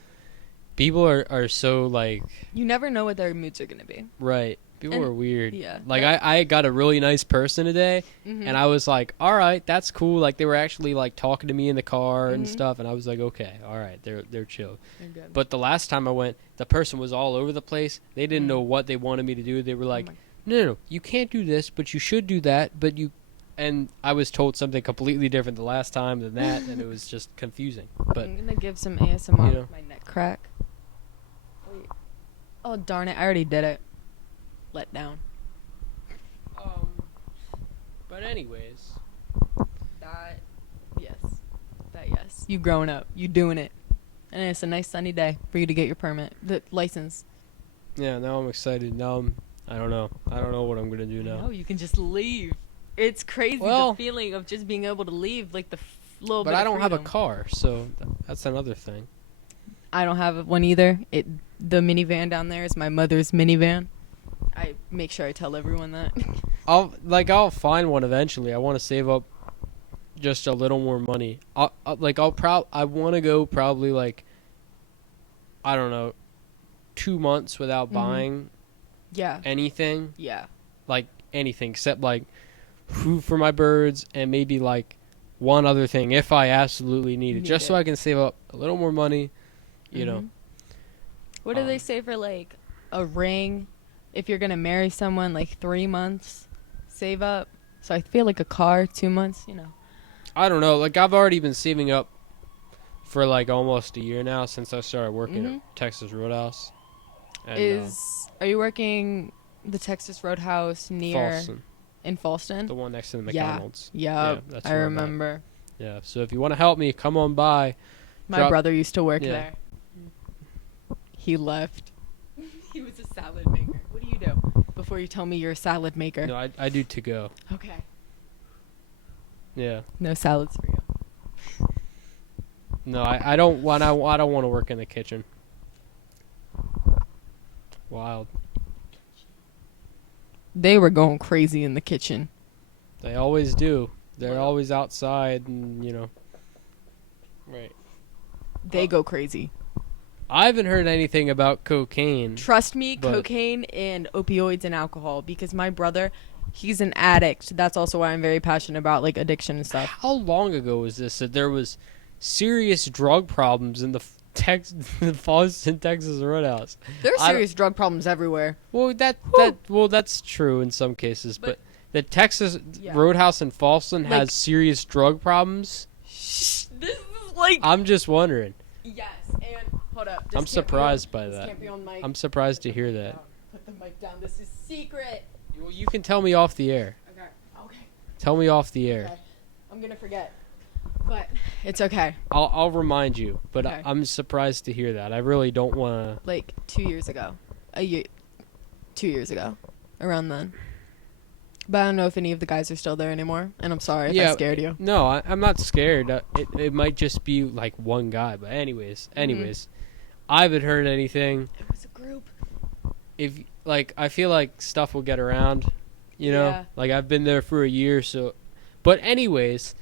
people are so, like... You never know what their moods are going to be. Right. People And- are weird. Yeah. Like, I got a really nice person today, Mhm. and I was like, all right, that's cool. Like, they were actually, like, talking to me in the car and Mhm. stuff, and I was like, okay, all right, they're chill. They're good. But the last time I went, the person was all over the place. They didn't Mm. know what they wanted me to do. They were Oh like, my- no, you can't do this, but you should do that, but you... And I was told something completely different the last time than that, and it was just confusing. But, I'm going to give some ASMR you know. with my neck crack. Wait. Oh, darn it. I already did it. Let down. but anyways, That, yes. You growing up. You doing it. And it's a nice sunny day for you to get your permit. The license. yeah, now I'm excited. Now I don't know. I don't know what I'm gonna do now. No, you can just leave. It's crazy, Well- the feeling of just being able to leave, like the little But bit I of don't have a freedom. car, so that's another thing. I don't have one either. The minivan down there is my mother's minivan. I make sure I tell everyone that. I'll find one eventually. I want to save up just a little more money. I want to go probably like, I don't know, 2 months without Mhm. buying Yeah. anything, Yeah. like anything except like food for my birds and maybe like one other thing if I absolutely need it, just so I can save up a little more money, you know. Mhm. What do they Um, say for like a ring? If you're gonna marry someone, like 3 months, save up. So I feel like a car, 2 months. You know. I don't know. Like, I've already been saving up for like almost a year now since I started working Mhm. at Texas Roadhouse. And, Are you working the Texas Roadhouse near Falston, in Falston? the one next to the Yeah. McDonald's. Yeah, that's I where I'm at. remember. Yeah. So if you want to help me, come on by. My Drop- brother used to work Yeah. there. He left. He was a salad maker. What do you do before you tell me you're a salad maker? No, I do to go. Okay. Yeah. No salads for you. No, I don't want to work in the kitchen. Wild. They were going crazy in the kitchen. They always do. They're Well- always outside and, Right. They go crazy. I haven't heard anything about cocaine. Trust me, But- cocaine and opioids and alcohol, because my brother, he's an addict. That's also why I'm very passionate about like addiction and stuff. How long ago was this that there was serious drug problems in the the Falston, Texas Roadhouse? There's I don't- serious drug problems everywhere. Well, that's true in some cases, but But- the Texas Yeah. Roadhouse in Falston Like- has serious drug problems. Shh, this is like I'm just wondering. yes. And hold up. I'm surprised by this that. Can't be on mic. I'm surprised to hear that. Put the mic down. This is secret. Well, you can tell me off the air. Okay. Okay. Tell me off the air. Okay. I'm gonna forget. But it's okay. I'll remind you, but Okay. I'm surprised to hear that. I really don't want to. Like 2 years ago. 2 years ago. Around then. But I don't know if any of the guys are still there anymore. And I'm sorry if I scared you. No, I'm not scared. It might just be like one guy, but anyways, I haven't heard anything. It was a group. If like I feel like stuff will get around, you know. Yeah. Like I've been there for a year, so. But anyways,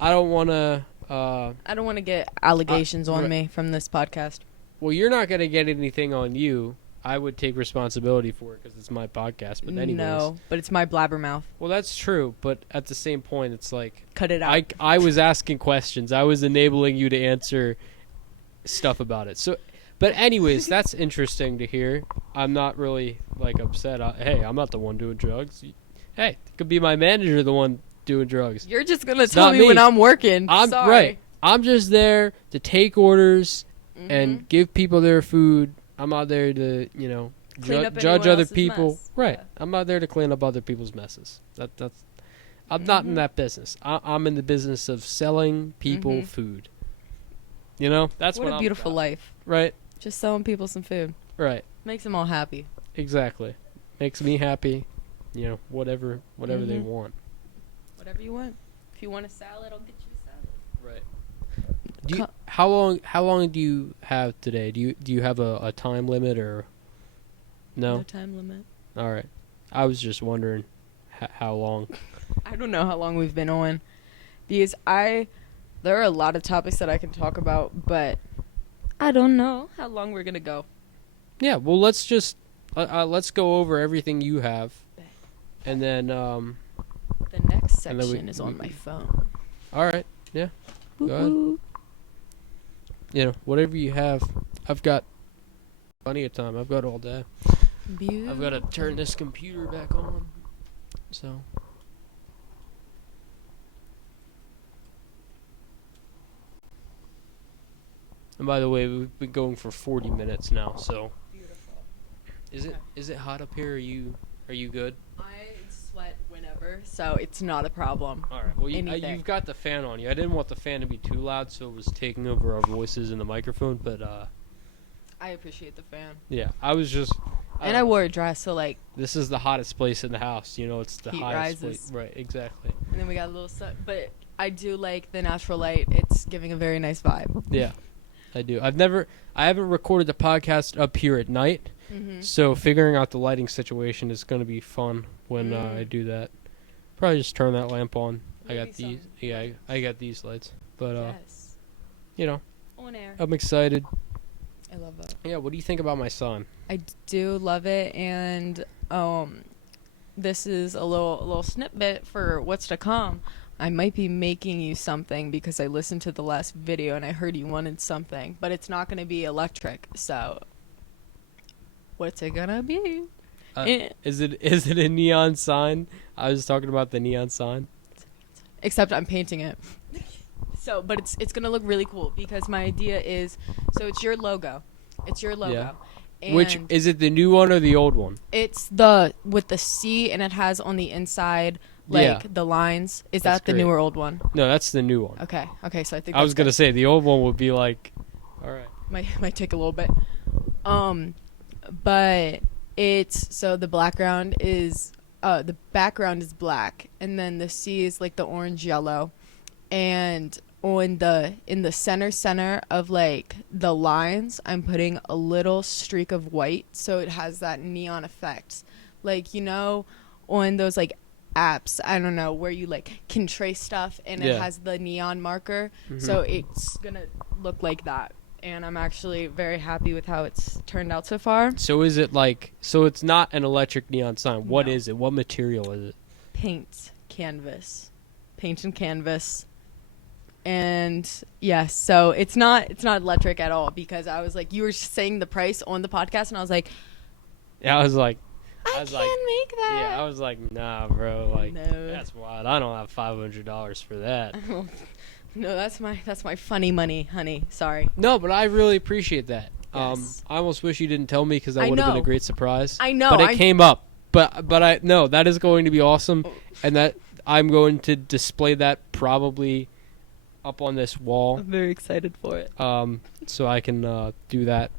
I don't want to. I don't want to get allegations on right. me from this podcast. Well, you're not gonna get anything on you. I would take responsibility for it because it's my podcast. But anyways, No, but it's my blabbermouth. well, that's true. But at the same point, it's like Cut it out. I was asking questions. I was enabling you to answer stuff about it. So, but anyways, that's interesting to hear. I'm not really like upset. Hey, I'm not the one doing drugs. Hey, it could be my manager the one doing drugs. You're just gonna tell not me me. when I'm working. I'm Sorry. right. I'm just there to take orders Mhm. and give people their food. I'm not there to, Clean up judge anyone other else's people. mess. Right. Yeah. I'm not there to clean up other people's messes. I'm not in Mhm. that business. I'm in the business of selling people Mhm. food. That's what what a I'm beautiful about. life. Right. Just selling people some food Right. makes them all happy. Exactly. Makes me happy. Whatever they Mhm. want. Whatever you want. If you want a salad, I'll get you a salad. Right. How long do you have today? Do you have a time limit or no? No time limit. All right. I was just wondering how long. I don't know how long we've been on, because there are a lot of topics that I can talk about, but I don't know how long we're gonna go. Yeah, well, let's just let's go over everything you have, and then The next And then section is on my phone. all right, yeah, go ahead. Woo-hoo. You know, whatever you have, I've got plenty of time. I've got all day. Beautiful. I've got to turn this computer back on. So. And by the way, we've been going for 40 minutes now. So. Beautiful. Is it hot up here? Are you good? I sweat whenever, so it's not a problem. All right. Well, Anything. you've got the fan on you. I didn't want the fan to be too loud, so it was taking over our voices in the microphone. But I appreciate the fan. yeah, I was just. And I wore a dress, so like. This is the hottest place in the house. You know, it's the Heat hottest rises. place. Right. Exactly. And then we got a little sun, but I do like the natural light. It's giving a very nice vibe. Yeah, I do. I haven't recorded the podcast up here at night, Mm-hmm. so figuring out the lighting situation is going to be fun when I do that. Probably just turn that lamp on. I got Maybe these. Yeah, I got these lights. But Yes. you know, On air. I'm excited. I love that. Yeah. What do you think about my son? I do love it, and this is a little snippet for what's to come. I might be making you something because I listened to the last video and I heard you wanted something, but it's not going to be electric. So, what's it gonna be? Is it a neon sign? I was talking about the neon sign. Except I'm painting it. So, but it's gonna look really cool because my idea is, so it's your logo. It's your logo. Yeah. And Which is it, the new one or the old one? it's the with the C, and it has on the inside like Yeah. the lines. Is That's that the great. new or old one? No, that's the new one. Okay. So I think I was gonna say the old one would be like, all right. might take a little bit. But it's so the background is black, and then the C is like the orange yellow, and in the center of like the lines, I'm putting a little streak of white, so it has that neon effect, like on those like apps, I don't know, where you like can trace stuff and Yeah. it has the neon marker, Mhm. so it's gonna look like that. And I'm actually very happy with how it's turned out so far. So is it like, so it's not an electric neon sign. What No. is it? What material is it? Paint and canvas. And yes, so it's not electric at all, because I was like, you were saying the price on the podcast and I was like, Yeah, I was like, I was can't like, make that. yeah, I was like, nah, bro, like, No. that's wild. I don't have $500 for that. No, that's my funny money, honey. Sorry. No, but I really appreciate that. Yes. I almost wish you didn't tell me, because that I would have been a know. great surprise. I know. But it came up. But I no, that is going to be awesome, and that I'm going to display that probably up on this wall, I'm very excited for it. so I can do that.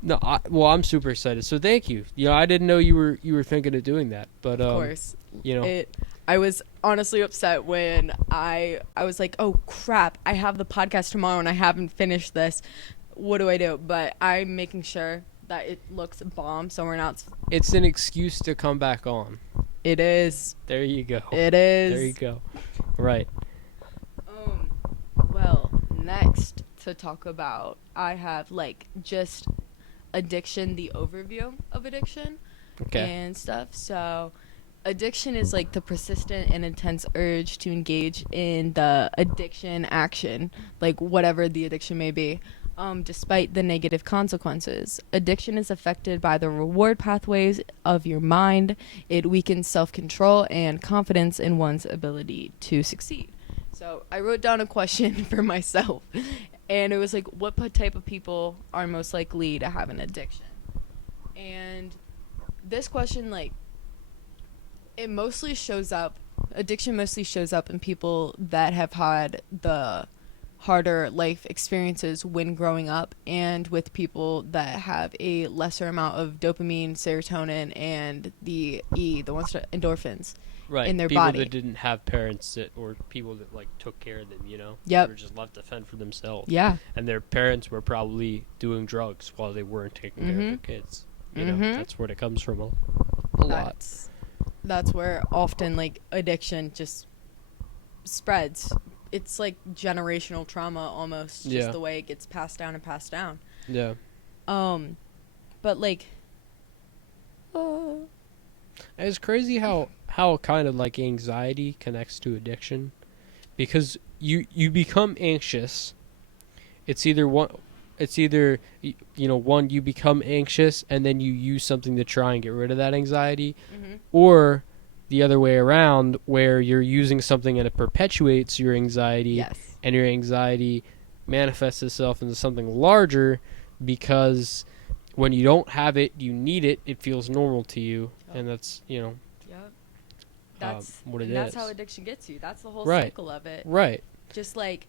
No, I'm super excited. So thank you. I didn't know you were thinking of doing that, but Of course. you know, I was honestly upset when I was like, oh crap, I have the podcast tomorrow and I haven't finished this. What do I do? But I'm making sure that it looks bomb, so we're not. it's an excuse to come back on. It is. There you go. It is. There you go. Right. Well, next to talk about, I have like just addiction, the overview of addiction Okay. and stuff. So, addiction is like the persistent and intense urge to engage in the addiction action, like whatever the addiction may be, despite the negative consequences. Addiction is affected by the reward pathways of your mind. It weakens self-control and confidence in one's ability to succeed. So I wrote down a question for myself, and it was like, what type of people are most likely to have an addiction? And this question, like, addiction mostly shows up in people that have had the harder life experiences when growing up, and with people that have a lesser amount of dopamine, serotonin, and the endorphins Right. in their people body. that didn't have parents or people that like took care of them, Yep. They were just left to fend for themselves. Yeah. And their parents were probably doing drugs while they weren't taking care of their kids. Mhm. That's where it comes from a lot. that's where often like addiction just spreads. It's like generational trauma almost, just the way it gets passed down and passed down. Yeah. But like, it's crazy how kind of like anxiety connects to addiction, because you become anxious. It's either one. It's either one, you become anxious and then you use something to try and get rid of that anxiety, or the other way around, where you're using something and it perpetuates your anxiety. yes. And your anxiety manifests itself into something larger, because when you don't have it, you need it. It feels normal to you, and that's Yep. That's what it is. That's how addiction gets you. That's the whole Right. cycle of it. Right. Just like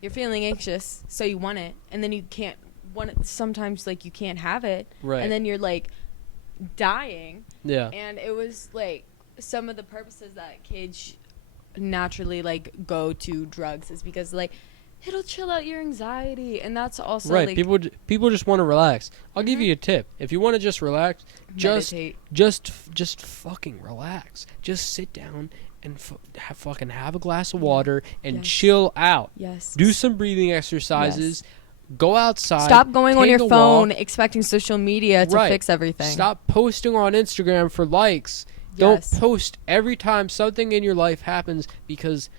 you're feeling anxious, so you want it, and then you can't want it. Sometimes like you can't have it, Right. and then you're like dying. Yeah. And it was like some of the purposes that kids naturally like go to drugs is because like it'll chill out your anxiety, and that's also right. like People just want to relax. I'll give you a tip. If you want to just relax, meditate. just fucking relax. Just sit down and fucking have a glass of water and Yes. chill out. Yes. Do some breathing exercises. Go outside. Stop going on take your a phone walk. expecting social media to Right. fix everything. Stop posting on Instagram for likes. Yes. Don't post every time something in your life happens, because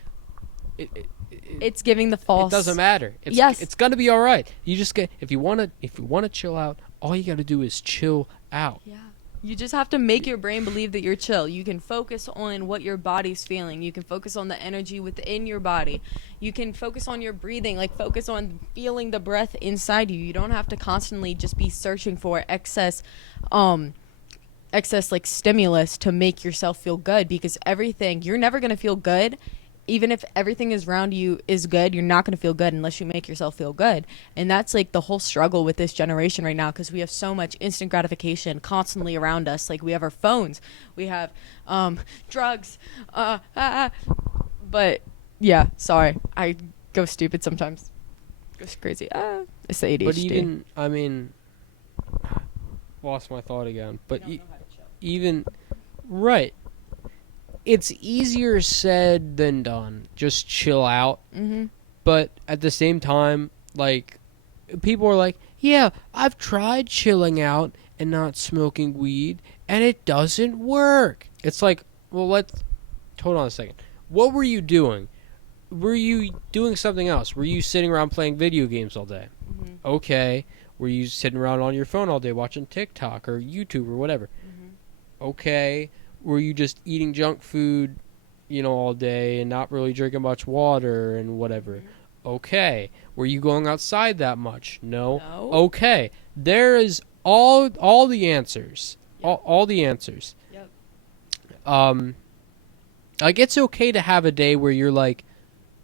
It's giving the false. it doesn't matter. It's gonna be all right. You just if you wanna chill out, all you gotta do is chill out. Yeah. You just have to make your brain believe that you're chill. You can focus on what your body's feeling. You can focus on the energy within your body. You can focus on your breathing, like focus on feeling the breath inside you. You don't have to constantly just be searching for excess like stimulus to make yourself feel good, because you're never going to feel good. Even if everything is around you is good, you're not going to feel good unless you make yourself feel good. And that's like the whole struggle with this generation right now, because we have so much instant gratification constantly around us. Like we have our phones, we have drugs, but yeah, sorry, I go stupid sometimes, goes crazy. It's ADHD. But even, I mean, lost my thought again. But even, right. It's easier said than done. Just chill out. Mm-hmm. But at the same time, like, people are like, yeah, I've tried chilling out and not smoking weed, and it doesn't work. It's like, well, hold on a second. What were you doing? Were you doing something else? Were you sitting around playing video games all day? Mm-hmm. Okay. Were you sitting around on your phone all day watching TikTok or YouTube or whatever? Mm-hmm. Okay. Were you just eating junk food, all day and not really drinking much water and whatever? Mm-hmm. Okay. Were you going outside that much? No. No. Okay. There is all the answers. Yep. All the answers. Yep. Like, it's okay to have a day where you're like,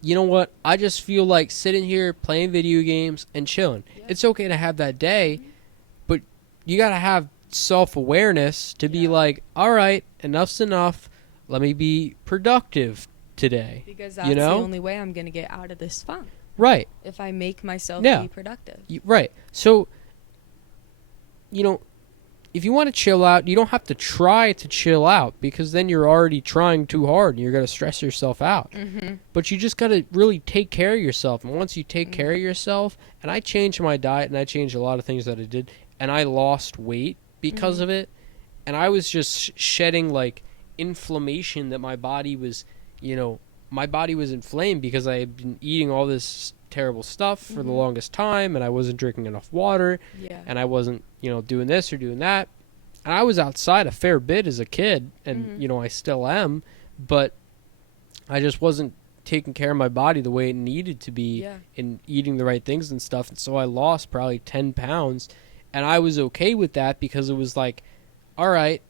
you know what? I just feel like sitting here playing video games and chilling. Yep. It's okay to have that day, but you got to have self-awareness to be like, all right, enough's enough. Let me be productive today. Because that's the only way I'm going to get out of this funk. Right. If I make myself be productive. Right. So, if you want to chill out, you don't have to try to chill out, because then you're already trying too hard and you're going to stress yourself out. Mm-hmm. But you just got to really take care of yourself. And once you take care of yourself, and I changed my diet and I changed a lot of things that I did, and I lost weight because of it, and I was just shedding like inflammation that my body was inflamed because I had been eating all this terrible stuff for the longest time, and I wasn't drinking enough water, and I wasn't doing this or doing that, and I was outside a fair bit as a kid, and I still am, but I just wasn't taking care of my body the way it needed to be, and eating the right things and stuff, and so I lost probably 10 pounds. And I was okay with that, because it was like, all right,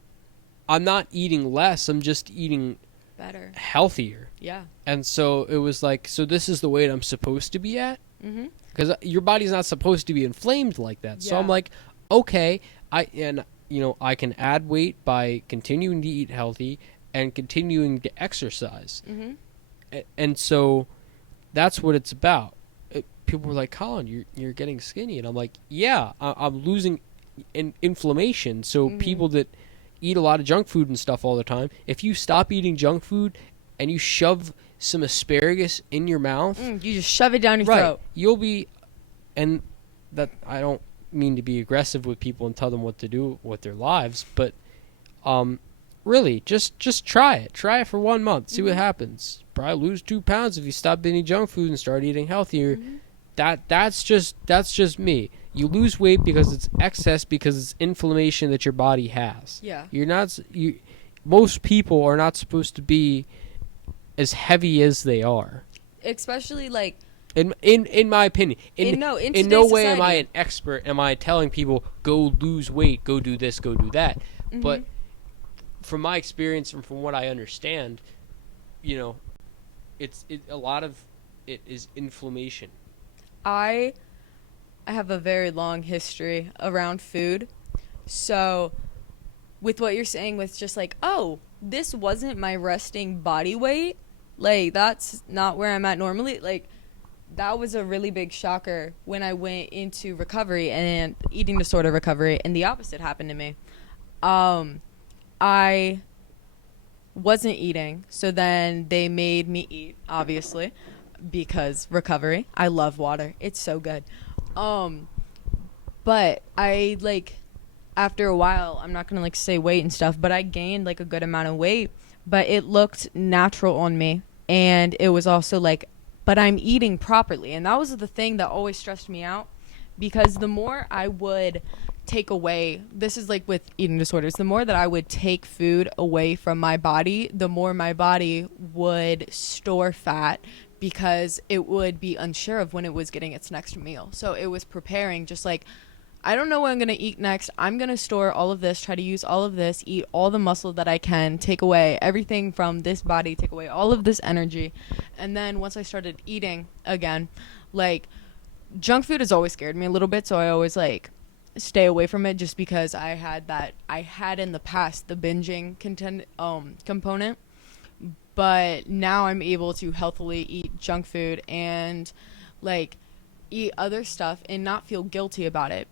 I'm not eating less. I'm just eating better, healthier. Yeah. And so it was like, so this is the weight I'm supposed to be at? Mm-hmm. Because your body's not supposed to be inflamed like that. Yeah. So I'm like, okay, I can add weight by continuing to eat healthy and continuing to exercise. Mm-hmm. And so that's what it's about. People were like, Colin, you're getting skinny. And I'm like, yeah, I'm losing inflammation. So people that, eat a lot of junk food and stuff all the time. If you stop eating junk food and you shove some asparagus in your mouth, you just shove it down your throat. You'll be, and that I don't mean to be aggressive with people and tell them what to do with their lives, but really, just try it. Try it for 1 month. See what happens. Probably lose 2 pounds if you stop eating junk food and start eating healthier. That's just me. You lose weight because it's excess, because it's inflammation that your body has. Yeah. Most people are not supposed to be as heavy as they are. Especially like in my opinion. In no way am I an expert. Am I telling people go lose weight, go do this, go do that? But from my experience and from what I understand, a lot of it is inflammation. I have a very long history around food. So with what you're saying with just like, oh, this wasn't my resting body weight, like that's not where I'm at normally, like that was a really big shocker when I went into recovery and eating disorder recovery, and the opposite happened to me. I wasn't eating, so then they made me eat, obviously, because recovery. I love water. It's so good. But I after a while, I'm not gonna say weight and stuff, but I gained a good amount of weight, but it looked natural on me, and it was also but I'm eating properly, and that was the thing that always stressed me out, because the more I would take away, this is with eating disorders, the more that I would take food away from my body, the more my body would store fat, because it would be unsure of when it was getting its next meal. So it was preparing, just I don't know what I'm going to eat next. I'm going to store all of this, try to use all of this, eat all the muscle that I can, take away everything from this body, take away all of this energy. And then once I started eating again, junk food has always scared me a little bit, so I always stay away from it, just because I had in the past the binging component. But now I'm able to healthily eat junk food and eat other stuff and not feel guilty about it,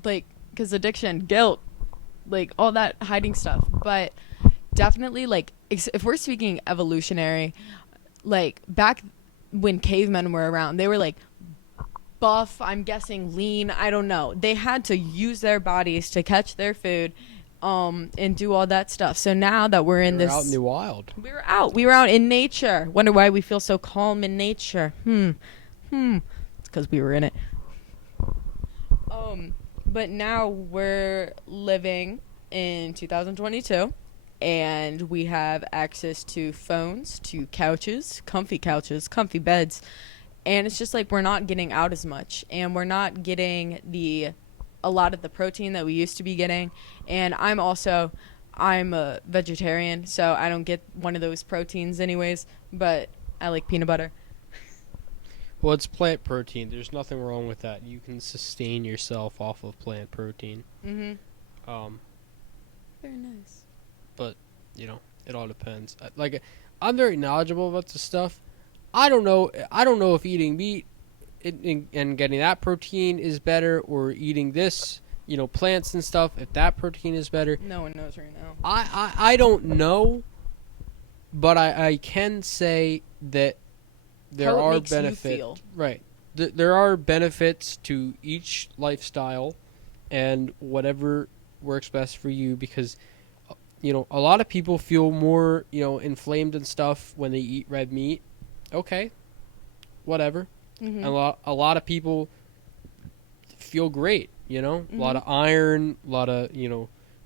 because addiction, guilt, all that hiding stuff. But definitely if we're speaking evolutionary, back when cavemen were around, they were buff, I'm guessing lean, I don't know, they had to use their bodies to catch their food and do all that stuff. So now that we're out in the wild, we were out in nature. Wonder why we feel so calm in nature. It's because we were in it. But now we're living in 2022, and we have access to phones, to couches, comfy beds, and it's just we're not getting out as much, and we're not getting a lot of the protein that we used to be getting. And I'm a vegetarian, so I don't get one of those proteins anyways, but I like peanut butter. Well, it's plant protein. There's nothing wrong with that. You can sustain yourself off of plant protein. Very nice. But, it all depends. I'm very knowledgeable about this stuff. I don't know if eating meat and getting that protein is better, or eating this, plants and stuff, if that protein is better. No one knows right now. I don't know, but I can say that there are benefits. Right. There are benefits to each lifestyle and whatever works best for you, because a lot of people feel more, inflamed and stuff when they eat red meat. Okay. Whatever. Mm-hmm. A lot of people feel great, a lot of iron, a lot of,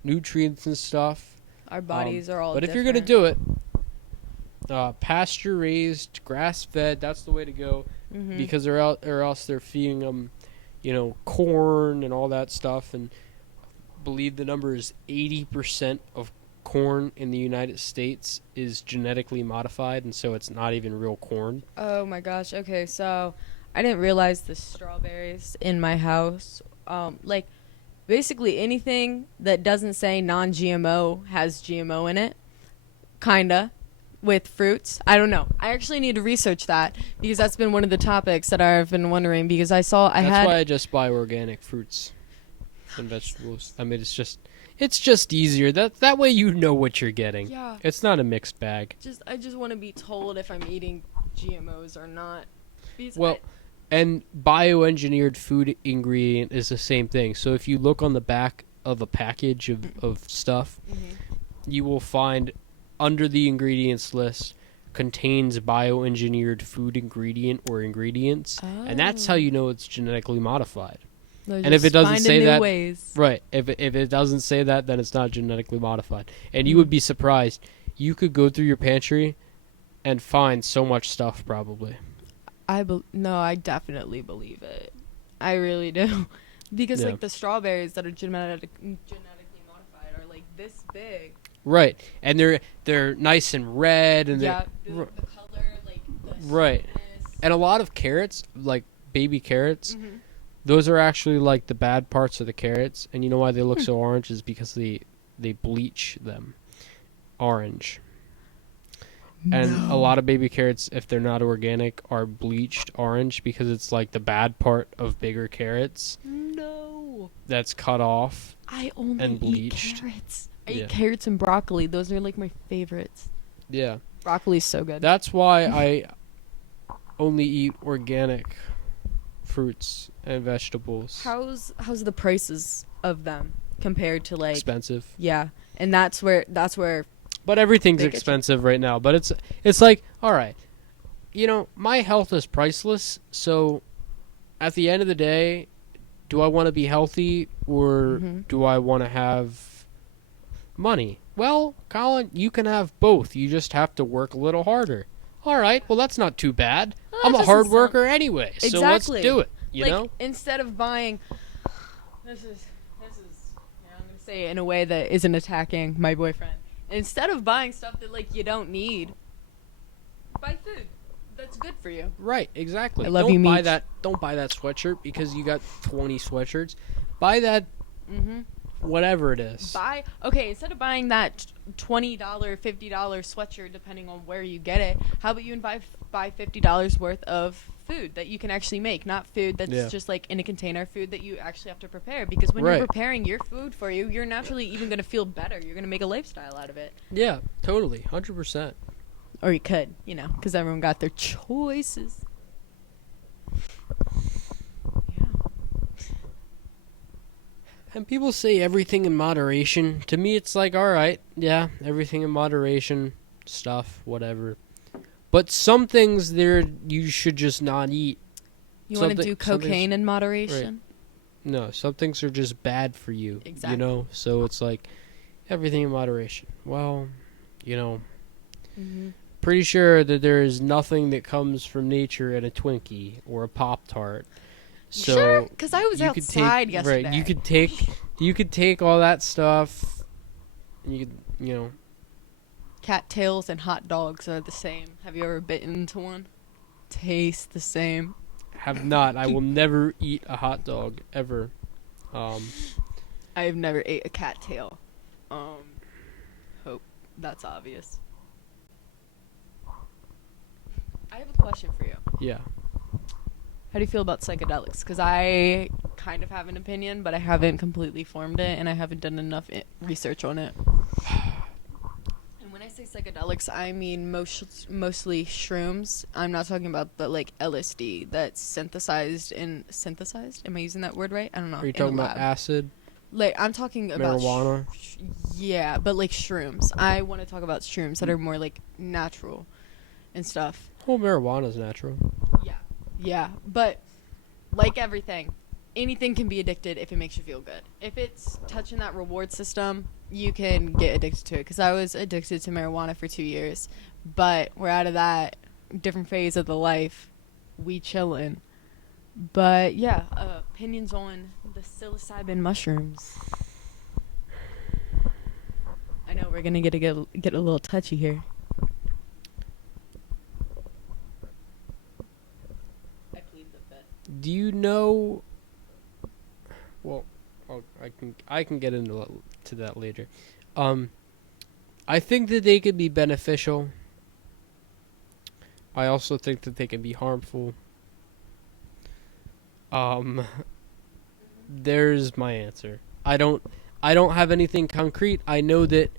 nutrients and stuff. Our bodies are all but different. If you're going to do it, pasture raised, grass fed, that's the way to go, because or else they're feeding them, corn and all that stuff. And I believe the number is 80% of corn in the United States is genetically modified, and so it's not even real corn. Oh my gosh. Okay, so I didn't realize the strawberries in my house, basically anything that doesn't say non-GMO has GMO in it, kinda, with fruits. I don't know. I actually need to research that, because that's been one of the topics that I've been wondering, because that's why I just buy organic fruits. and vegetables. I mean, it's just easier. That way you know what you're getting. Yeah. It's not a mixed bag. I just want to be told if I'm eating GMOs or not. Because Well, and bioengineered food ingredient is the same thing. So if you look on the back of a package of stuff, you will find under the ingredients list contains bioengineered food ingredient or ingredients, and that's how you know it's genetically modified. And if it doesn't say that, right? If it doesn't say that, then it's not genetically modified. And you would be surprised. You could go through your pantry and find so much stuff probably. No, I definitely believe it. I really do. Because Yeah. like the strawberries that are genetically modified are like this big. Right, and they're nice and red, and The they're color, like the right. sweetness. And a lot of carrots, like baby carrots, Mhm. those are actually like the bad parts of the carrots. And you know why they look so orange is because they bleach them orange. And a lot of baby carrots, if they're not organic, are bleached orange because it's like the bad part of bigger carrots No. that's cut off. I only And eat bleached. carrots. I Yeah. eat carrots and broccoli. Those are like my favorites. Yeah. Broccoli's so good. That's why I only eat organic fruits and vegetables. How's the prices of them compared to like Expensive. yeah, and that's where But everything's They get you. expensive right now. But it's like, all right, my health is priceless. So at the end of the day, do I want to be healthy or do I want to have money? Well, Colin, you can have both. You just have to work a little harder. All right, well, that's not too bad. I'm a hard worker anyway, so let's Exactly. do it. You like know? instead of buying this is I'm gonna say it in a way that isn't attacking my boyfriend. Instead of buying stuff that like you don't need, buy food that's good for you. Right, exactly. I love don't you, buy Meech. that. Don't buy that sweatshirt because you got 20 sweatshirts. Buy that, whatever it is. Instead of buying that $20, $50 sweatshirt, depending on where you get it, how about you buy $50 worth of food that you can actually make, not food that's just like in a container, food that you actually have to prepare. Because when you're preparing your food for you, you're naturally even going to feel better. You're going to make a lifestyle out of it. Yeah, totally, 100%. Or you could, because everyone got their choices. Yeah. And people say everything in moderation. To me, it's like, all right, yeah, everything in moderation, stuff, whatever. But some things there you should just not eat. You want to do cocaine in moderation? Right. No, some things are just bad for you. Exactly. So it's like everything in moderation. Well, pretty sure that there is nothing that comes from nature in a Twinkie or a Pop-Tart. So sure, because I was you outside yesterday. Right, you could take all that stuff. And you could, Cattails and hot dogs are the same. Have you ever bitten into one? Taste the same. have not. I will never eat a hot dog ever. I have never ate a cattail. Hope that's obvious. I have a question for you. Yeah. How do you feel about psychedelics? Because I kind of have an opinion, but I haven't completely formed it, and I haven't done enough research on it. And when I say psychedelics, I mean mostly shrooms. I'm not talking about the like LSD that's synthesized. Am I using that word right? I don't know. Are you talking about acid? Like I'm talking about marijuana? Yeah, but like shrooms. I want to talk about shrooms that are more like natural and stuff. Well, marijuana is natural. Yeah, but like everything, anything can be addicted if it makes you feel good. If it's touching that reward system, you can get addicted to it. Because I was addicted to marijuana for 2 years, but we're out of that different phase of the life. We chillin'. But yeah, opinions on the psilocybin mushrooms. I know we're gonna get a little touchy here. Do you know? Well, I can get into that later. I think that they could be beneficial. I also think that they can be harmful. there's my answer. I don't have anything concrete. I know that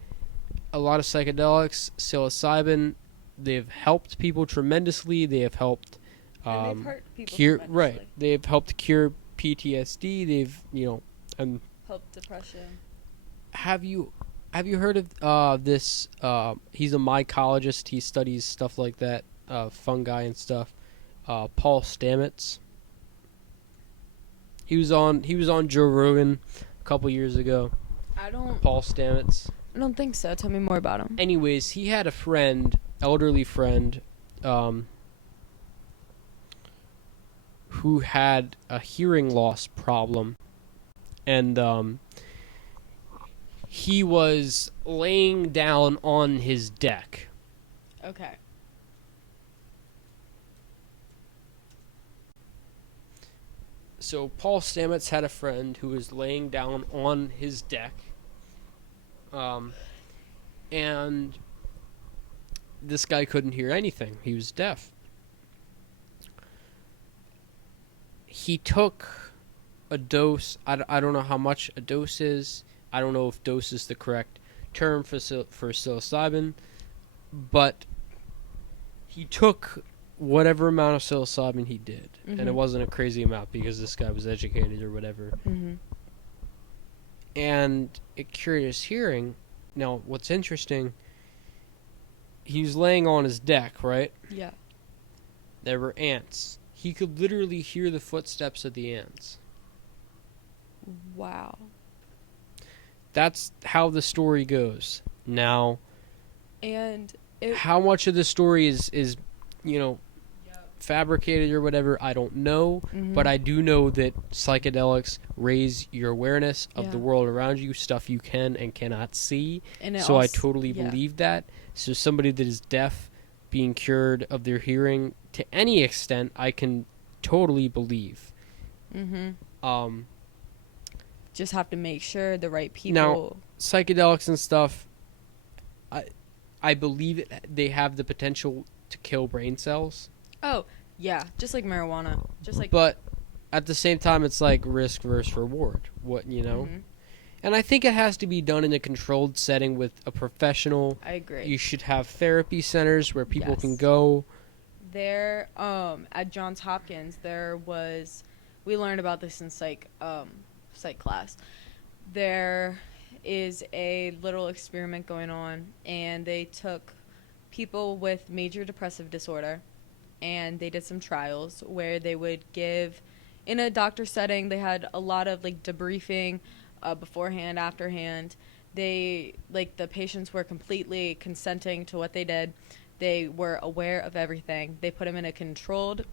a lot of psychedelics, psilocybin, they've helped people tremendously. They have helped And they've hurt people cure tremendously. They've helped cure PTSD. They've and Help depression. have you heard of this? He's a mycologist. He studies stuff like that, fungi and stuff. Paul Stamets. He was on Joe Rogan a couple years ago. Paul Stamets. I don't think so. Tell me more about him. Anyways, he had a friend, elderly friend, who had a hearing loss problem, and he was laying down on his deck. Okay. So Paul Stamets had a friend who was laying down on his deck, and this guy couldn't hear anything. He was deaf. He took a dose. I don't know how much a dose is. I don't know if dose is the correct term for psilocybin, but he took whatever amount of psilocybin he did, and it wasn't a crazy amount because this guy was educated or whatever. And it cured his hearing. Now, what's interesting, he was laying on his deck, right? Yeah. There were ants. He could literally hear the footsteps of the ants. Wow. That's how the story goes. Now, And how much of the story is fabricated or whatever, I don't know. But I do know that psychedelics raise your awareness of the world around you, stuff you can and cannot see. And so I totally believe that. So somebody that is deaf being cured of their hearing to any extent, I can totally believe. Just have to make sure the right people. Now, psychedelics and stuff, I believe they have the potential to kill brain cells. Oh, yeah, just like marijuana. But at the same time, it's like risk versus reward. And I think it has to be done in a controlled setting with a professional. I agree. You should have therapy centers where people can go. There, at Johns Hopkins, we learned about this in psych class. There is a little experiment going on, and they took people with major depressive disorder, and they did some trials where they would give, in a doctor setting, they had a lot of debriefing beforehand, afterhand. The patients were completely consenting to what they did. They were aware of everything. They put them in a controlled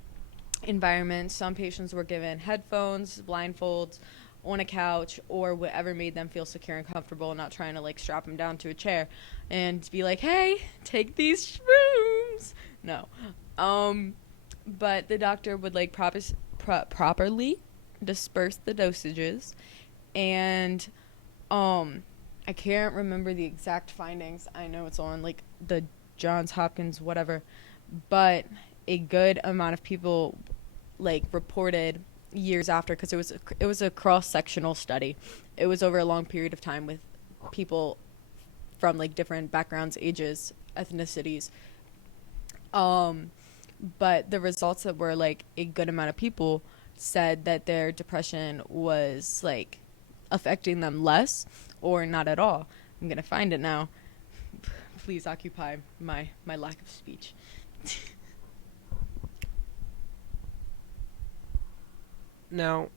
environment. Some patients were given headphones, blindfolds, on a couch, or whatever made them feel secure and comfortable, not trying to strap them down to a chair and be like, hey, take these shrooms. No. But the doctor would properly disperse the dosages, and I can't remember the exact findings. I know it's on the Johns Hopkins whatever, but a good amount of people reported years after, because it was a cross-sectional study. It was over a long period of time with people from different backgrounds, ages, ethnicities. But the results that were a good amount of people said that their depression was affecting them less or not at all. I'm gonna find it now. Please occupy my lack of speech. Now,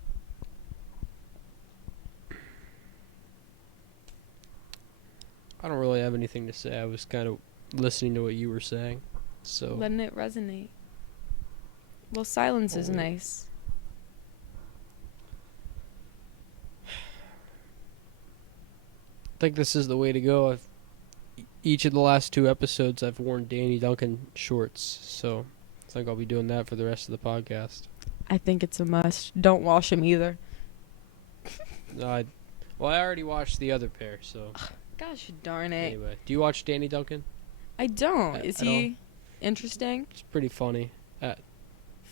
I don't really have anything to say. I was kind of listening to what you were saying, so letting it resonate. Well, silence is nice. I think this is the way to go. Each of the last 2 episodes, I've worn Danny Duncan shorts, so I think I'll be doing that for the rest of the podcast. I think it's a must. Don't wash them either. I already watched the other pair, so. Gosh darn it. Anyway, do you watch Danny Duncan? I don't. Is he interesting? It's pretty funny.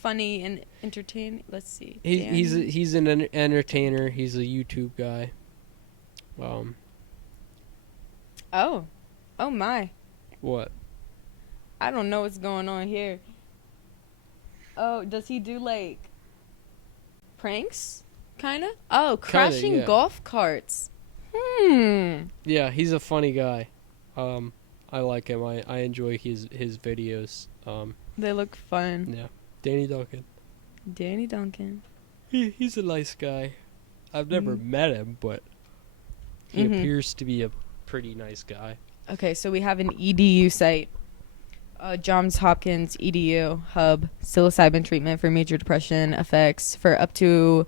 funny and entertaining. Let's see. He's an entertainer. He's a YouTube guy. Oh my. What? I don't know what's going on here. Oh, does he do like pranks? Kinda? Oh, crashing yeah. golf carts. Yeah, he's a funny guy. I like him. I enjoy his videos. They look fun. Yeah. Danny Duncan. He's a nice guy. I've never met him, but he appears to be a pretty nice guy. Okay, so we have an EDU site. Johns Hopkins EDU hub, psilocybin treatment for major depression effects for up to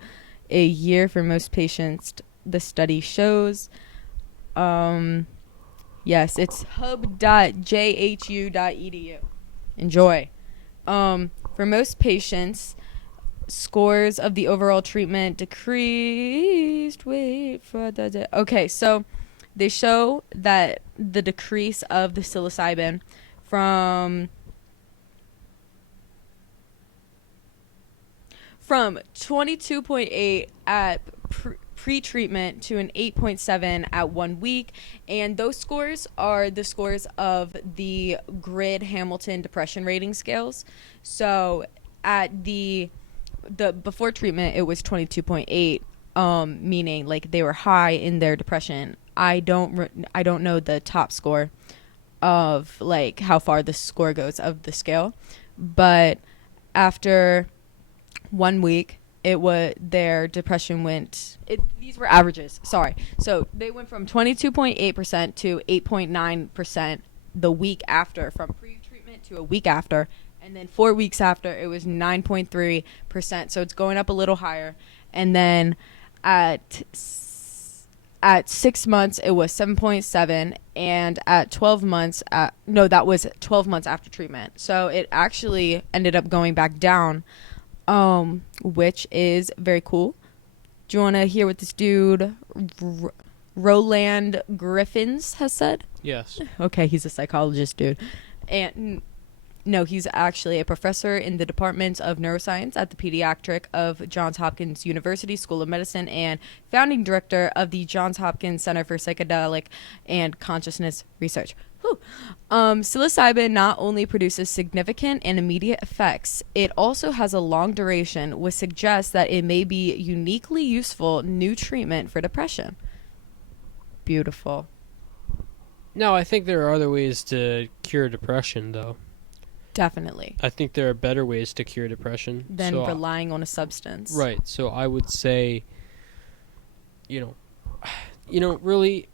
a year for most patients, the study shows. Yes, it's hub.jhu.edu. Enjoy. For most patients, scores of the overall treatment decreased. Okay, so they show that the decrease of the psilocybin from 22.8 at pre-treatment to an 8.7 at 1 week, and those scores are the scores of the grid Hamilton depression rating scales. So at the before treatment it was 22.8, meaning like they were high in their depression. I don't know the top score of like how far the score goes of the scale, but after 1 week their depression went, these were averages, sorry, so they went from 22.8% to 8.9% the week after, from pre-treatment to a week after, and then 4 weeks after it was 9.3%, so it's going up a little higher, and then at 6 months it was 7.7, and at 12 months that was 12 months after treatment, so it actually ended up going back down, which is very cool. Do you want to hear what this dude Roland Griffins has said? Yes. Okay, he's a psychologist, dude. And no, he's actually a professor in the Department of Neuroscience at the Pediatric of Johns Hopkins University School of Medicine and founding director of the Johns Hopkins Center for Psychedelic and Consciousness Research. Psilocybin not only produces significant and immediate effects, it also has a long duration, which suggests that it may be uniquely useful new treatment for depression. Beautiful. No, I think there are other ways to cure depression, though. Definitely. I think there are better ways to cure depression than relying on a substance. Right. So I would say, really,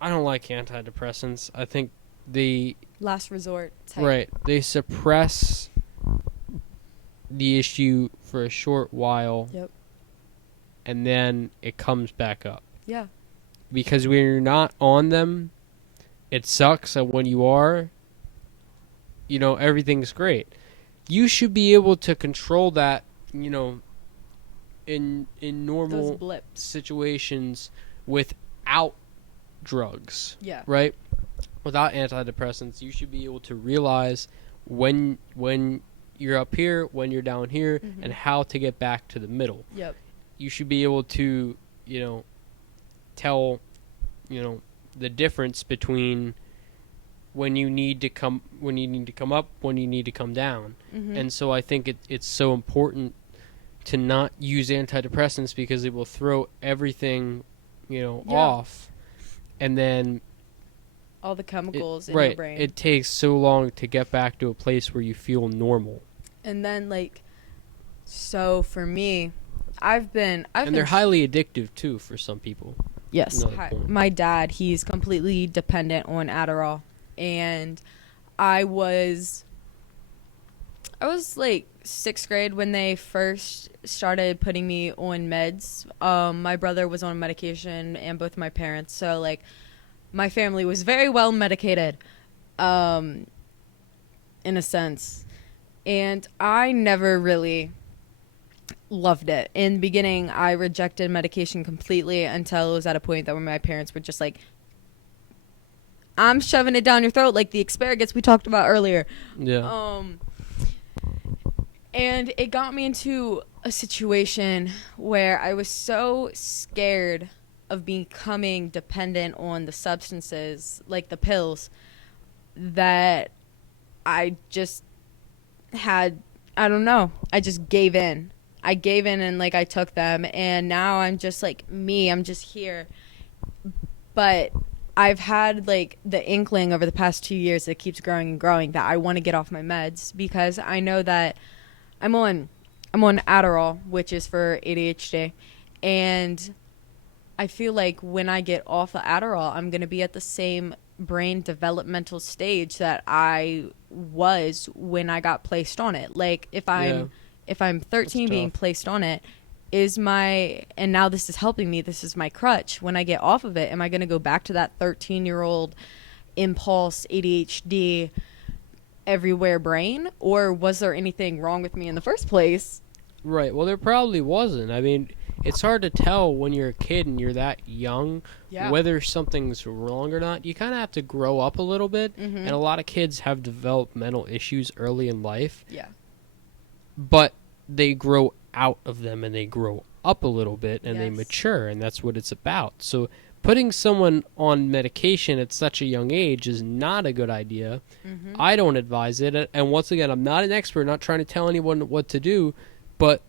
I don't like antidepressants. I think they last resort type. Right. They suppress the issue for a short while. Yep. And then it comes back up. Yeah. Because when you're not on them, it sucks, and when you are, everything's great. You should be able to control that, in normal situations without drugs. Yeah. Right? Without antidepressants, you should be able to realize when you're up here, when you're down here, and how to get back to the middle. Yep. You should be able to, tell, the difference between when you need to come up, when you need to come down. And so I think it's so important to not use antidepressants because it will throw everything, off, and then all the chemicals in your brain. It takes so long to get back to a place where you feel normal. And then so for me, I've been they're highly addictive too for some people. Yes. My dad, he's completely dependent on Adderall, and I was 6th grade when they first started putting me on meds. My brother was on medication and both my parents, so my family was very well medicated, in a sense, and I never really loved it. In the beginning, I rejected medication completely until it was at a point that where my parents were just like, I'm shoving it down your throat like the asparagus we talked about earlier. Yeah. And it got me into a situation where I was so scared of becoming dependent on the substances, like the pills, that I just had, I don't know, I just gave in. I gave in and like I took them, and now I'm just like me, I'm just here. But I've had like the inkling over the past 2 years that keeps growing and growing that I want to get off my meds, because I know that I'm on Adderall, which is for ADHD, and I feel like when I get off of Adderall, I'm going to be at the same brain developmental stage that I was when I got placed on it. Like if I'm 13 being placed on it, and now this is helping me, this is my crutch. When I get off of it, am I going to go back to that 13-year-old impulse ADHD everywhere brain, or was there anything wrong with me in the first place? Right. Well, there probably wasn't. I mean, it's hard to tell when you're a kid and you're that young whether something's wrong or not. You kind of have to grow up a little bit, and a lot of kids have developmental issues early in life. Yeah. But they grow out of them and they grow up a little bit and they mature, and that's what it's about. So putting someone on medication at such a young age is not a good idea. I don't advise it. And once again, I'm not an expert, not trying to tell anyone what to do, but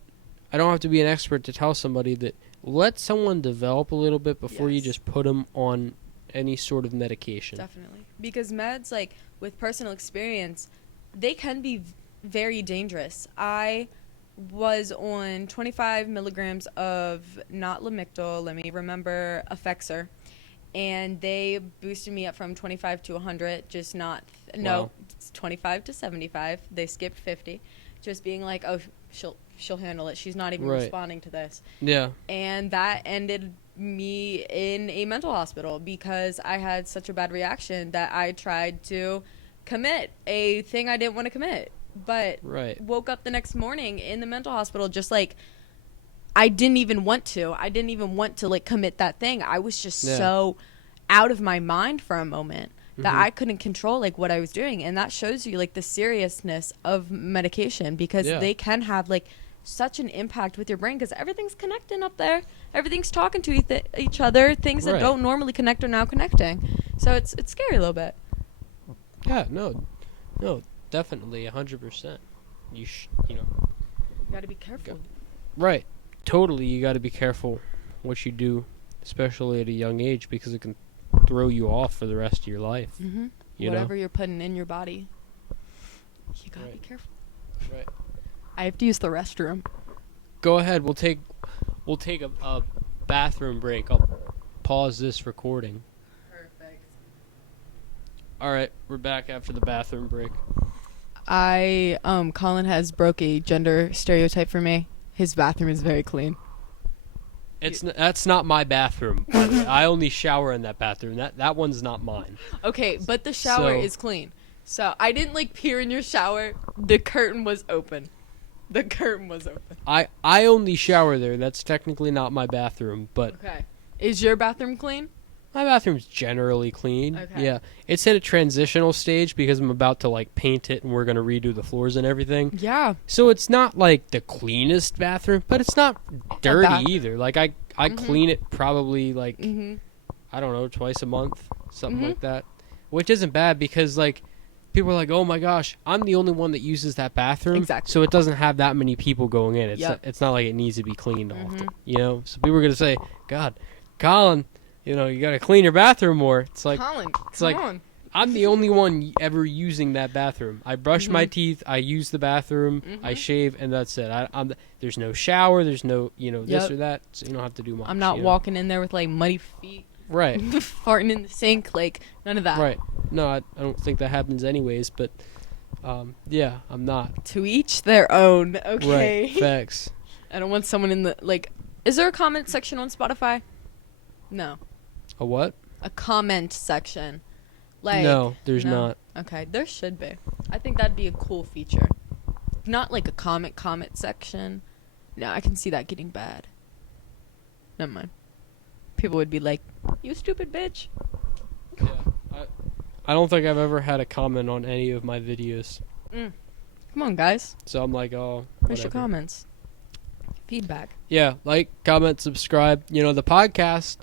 I don't have to be an expert to tell somebody that let someone develop a little bit before you just put them on any sort of medication. Definitely. Because meds, like with personal experience, they can be very dangerous. I was on 25 milligrams of not Lamictal, let me remember, Effexor, and they boosted me up from 25 to 100, just not, no, it's 25 to 75, they skipped 50, just being like, oh, she'll handle it, she's not even responding to this. Yeah. And that ended me in a mental hospital because I had such a bad reaction that I tried to commit a thing I didn't want to commit. But woke up the next morning in the mental hospital just like I didn't even want to. I didn't even want to like commit that thing. I was just so out of my mind for a moment that I couldn't control like what I was doing. And that shows you like the seriousness of medication, because they can have like such an impact with your brain, because everything's connecting up there. Everything's talking to each other. Things that don't normally connect are now connecting. So it's scary a little bit. Yeah, no. Definitely, 100%. You got to be careful. Right. Totally, you got to be careful what you do, especially at a young age, because it can throw you off for the rest of your life. Whatever you're putting in your body, you got to be careful. Right. I have to use the restroom. Go ahead. We'll take a bathroom break. I'll pause this recording. Perfect. All right, we're back after the bathroom break. Colin has broke a gender stereotype for me. His bathroom is very clean. That's not my bathroom, by the way. I only shower in that bathroom. That one's not mine. Okay, but the shower is clean. So I didn't like peer in your shower. The curtain was open. I only shower there. That's technically not my bathroom, but okay. Is your bathroom clean? My bathroom's generally clean. Okay. Yeah. It's in a transitional stage because I'm about to like paint it and we're going to redo the floors and everything. Yeah. So it's not like the cleanest bathroom, but it's not dirty either. Like I clean it probably like I don't know, twice a month, something like that. Which isn't bad because like people are like, "Oh my gosh, I'm the only one that uses that bathroom." Exactly. So it doesn't have that many people going in. It's not like it needs to be cleaned often, you know? So people are going to say, "God, Colin, you know, you got to clean your bathroom more." It's like, Colin, I'm the only one ever using that bathroom. I brush my teeth, I use the bathroom, I shave, and that's it. There's no shower, there's no, this or that, so you don't have to do much. I'm not walking in there with like muddy feet. Right. Farting in the sink, like none of that. Right. No, I don't think that happens anyways, but yeah, I'm not. To each their own, okay? Right, facts. I don't want someone in the, like, is there a comment section on Spotify? No. A what? A comment section. Like, no, there's not. Okay, there should be. I think that'd be a cool feature. Not like a comment section. No, I can see that getting bad. Never mind. People would be like, "You stupid bitch." Yeah, I don't think I've ever had a comment on any of my videos. Come on, guys. So I'm like, oh, Where's your whatever. comments? Feedback. Yeah, like, comment, subscribe. You know, the podcast,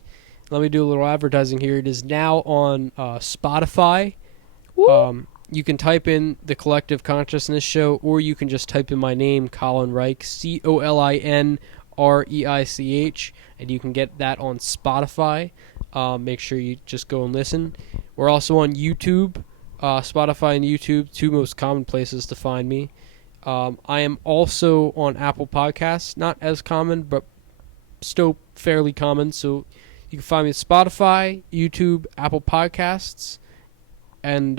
let me do a little advertising here. It is now on Spotify. Woo! You can type in the Collective Consciousness Show, or you can just type in my name, Colin Reich, COLINREICH, and you can get that on Spotify. Make sure you just go and listen. We're also on YouTube, Spotify and YouTube, two most common places to find me. I am also on Apple Podcasts, not as common, but still fairly common. So you can find me at Spotify, YouTube, Apple Podcasts. And,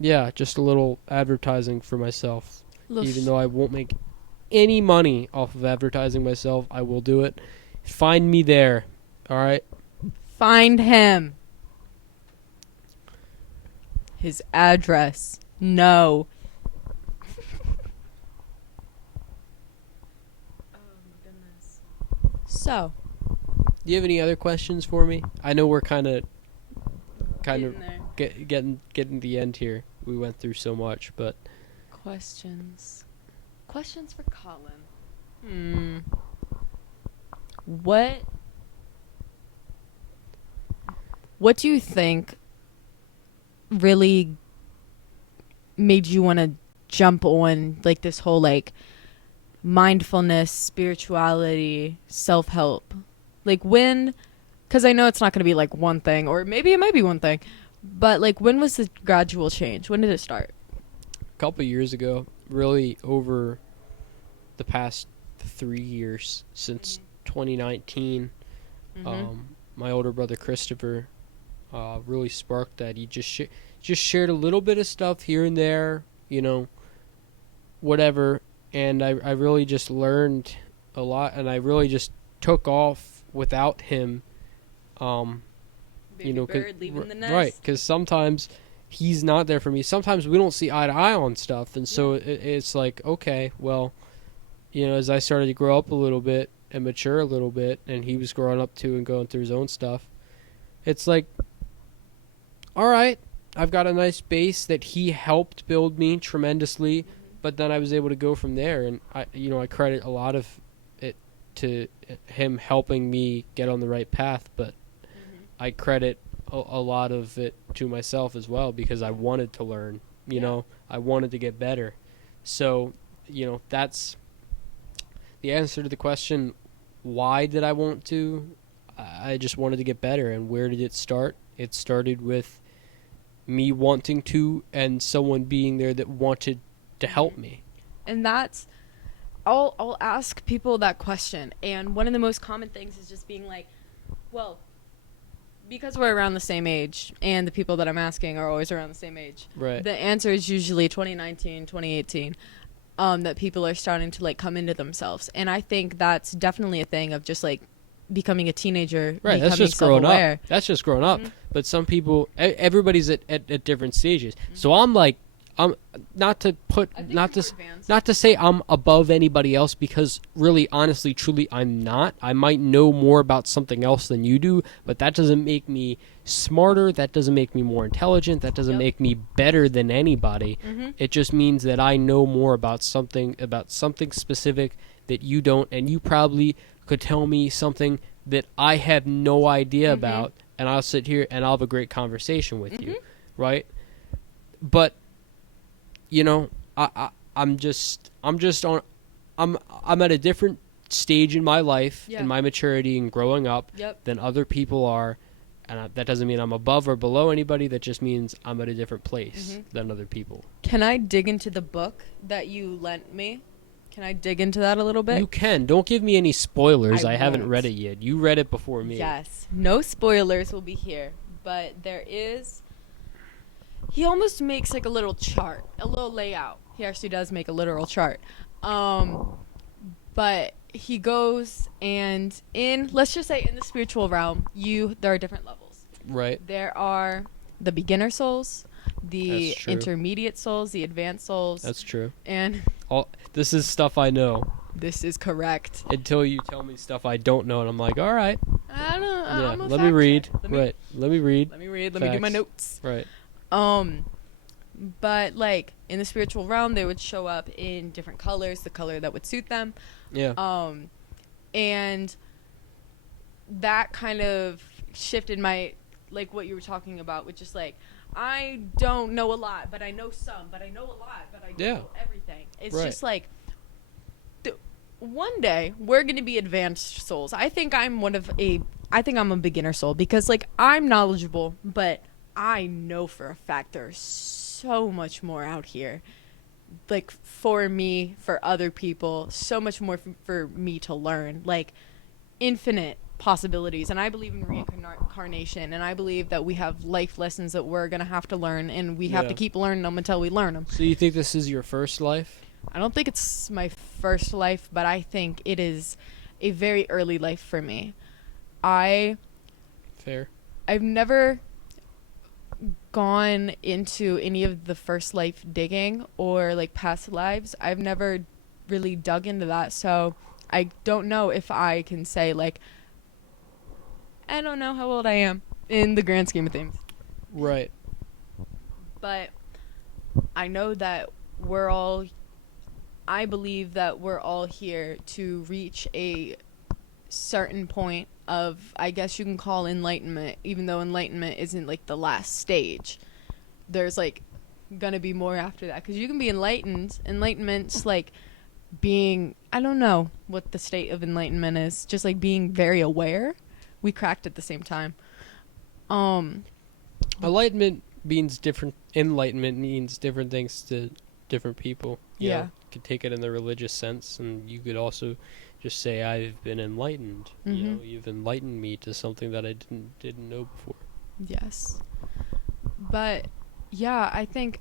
yeah, just a little advertising for myself. Even though I won't make any money off of advertising myself, I will do it. Find me there. All right? Find him. His address. No. Oh, my goodness. So. Do you have any other questions for me? I know we're kind of getting the end here. We went through so much, but questions for Colin. What do you think really made you want to jump on like this whole like mindfulness, spirituality, self-help? Like when, because I know it's not going to be like one thing, or maybe it might be one thing, but like when was the gradual change? When did it start? a couple years ago, really over the past 3 years, since 2019, my older brother Christopher really sparked that. He just shared a little bit of stuff here and there, you know, whatever, and I really just learned a lot, and I really just took off without him. Baby bird leaving the nest. Right, because sometimes he's not there for me. Sometimes we don't see eye to eye on stuff, and so it's like, okay, well, you know, as I started to grow up a little bit and mature a little bit, and he was growing up too and going through his own stuff, it's like, all right, I've got a nice base that he helped build me tremendously, but then I was able to go from there, and I credit a lot of it to him helping me get on the right path, but I credit a lot of it to myself as well, because I wanted to learn, you know, I wanted to get better. So, you know, that's the answer to the question, why did I want to? I just wanted to get better. And where did it start? It started with me wanting to, and someone being there that wanted to help me. And that's, I'll ask people that question, and one of the most common things is just being like, well, because we're around the same age, and the people that I'm asking are always around the same age. Right. The answer is usually 2019, 2018, that people are starting to like come into themselves. And I think that's definitely a thing of just like becoming a teenager. Right, that's just growing up. That's just growing up. But some people, everybody's at different stages. So I'm like, I'm not to say I'm above anybody else, because really, honestly, truly, I'm not. I might know more about something else than you do, but that doesn't make me smarter. That doesn't make me more intelligent. That doesn't make me better than anybody. It just means that I know more about something specific that you don't, and you probably could tell me something that I have no idea about, and I'll sit here and I'll have a great conversation with you, right? But you know, I'm at a different stage in my life, in my maturity and growing up, than other people are, and that doesn't mean I'm above or below anybody. That just means I'm at a different place than other people. Can I dig into the book that you lent me? Can I dig into that a little bit? You can. Don't give me any spoilers. I haven't won't. read it yet. You read it before me. Yes. No spoilers will be here, but there is. He almost makes like a little chart, a little layout. He actually does make a literal chart. But he goes, and let's just say in the spiritual realm, there are different levels. Right. There are the beginner souls, the intermediate souls, the advanced souls. That's true. And this is stuff I know. This is correct. Until you tell me stuff I don't know, and I'm like, all right. I don't know. Let me read. Let me read. Let me do my notes. Right. but like in the spiritual realm, they would show up in different colors, the color that would suit them. Yeah. And that kind of shifted my, like what you were talking about, which is like, I don't know a lot, but I know some, but I know a lot, but I don't know everything. It's just like, one day we're going to be advanced souls. I think I'm a beginner soul, because like I'm knowledgeable, but I know for a fact there's so much more out here. Like for me, for other people, so much more for me to learn. Like infinite possibilities. And I believe in reincarnation, and I believe that we have life lessons that we're going to have to learn, and we have to keep learning them until we learn them. So you think this is your first life? I don't think it's my first life, but I think it is a very early life for me. I've never gone into any of the first life digging or like past lives. I've never really dug into that, so I don't know if I can say like, I don't know how old I am in the grand scheme of things. Right. But I know that I believe that we're all here to reach a certain point of, I guess you can call enlightenment, even though enlightenment isn't like the last stage. There's like gonna be more after that, because you can be enlightened. Enlightenment's like being, I don't know what the state of enlightenment is, just like being very aware. We cracked at the same time. Enlightenment means different things to different people. You know, you could take it in the religious sense, and you could also just say, I've been enlightened. You know, you've enlightened me to something that I didn't know before. Yes. But yeah, I think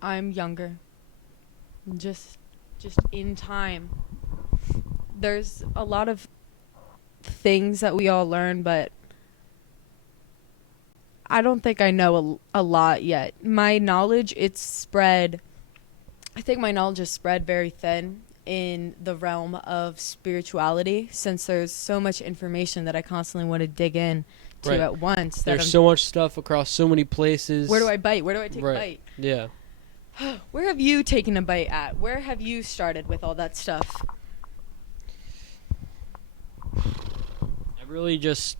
I'm younger. Just in time. There's a lot of things that we all learn, but I don't think I know a lot yet. My knowledge, I think my knowledge is spread very thin in the realm of spirituality, since there's so much information that I constantly want to dig in to at once. There's so much stuff across so many places. Where do I bite? Where do I take a bite? Yeah. Where have you taken a bite at? Where have you started with all that stuff? I really just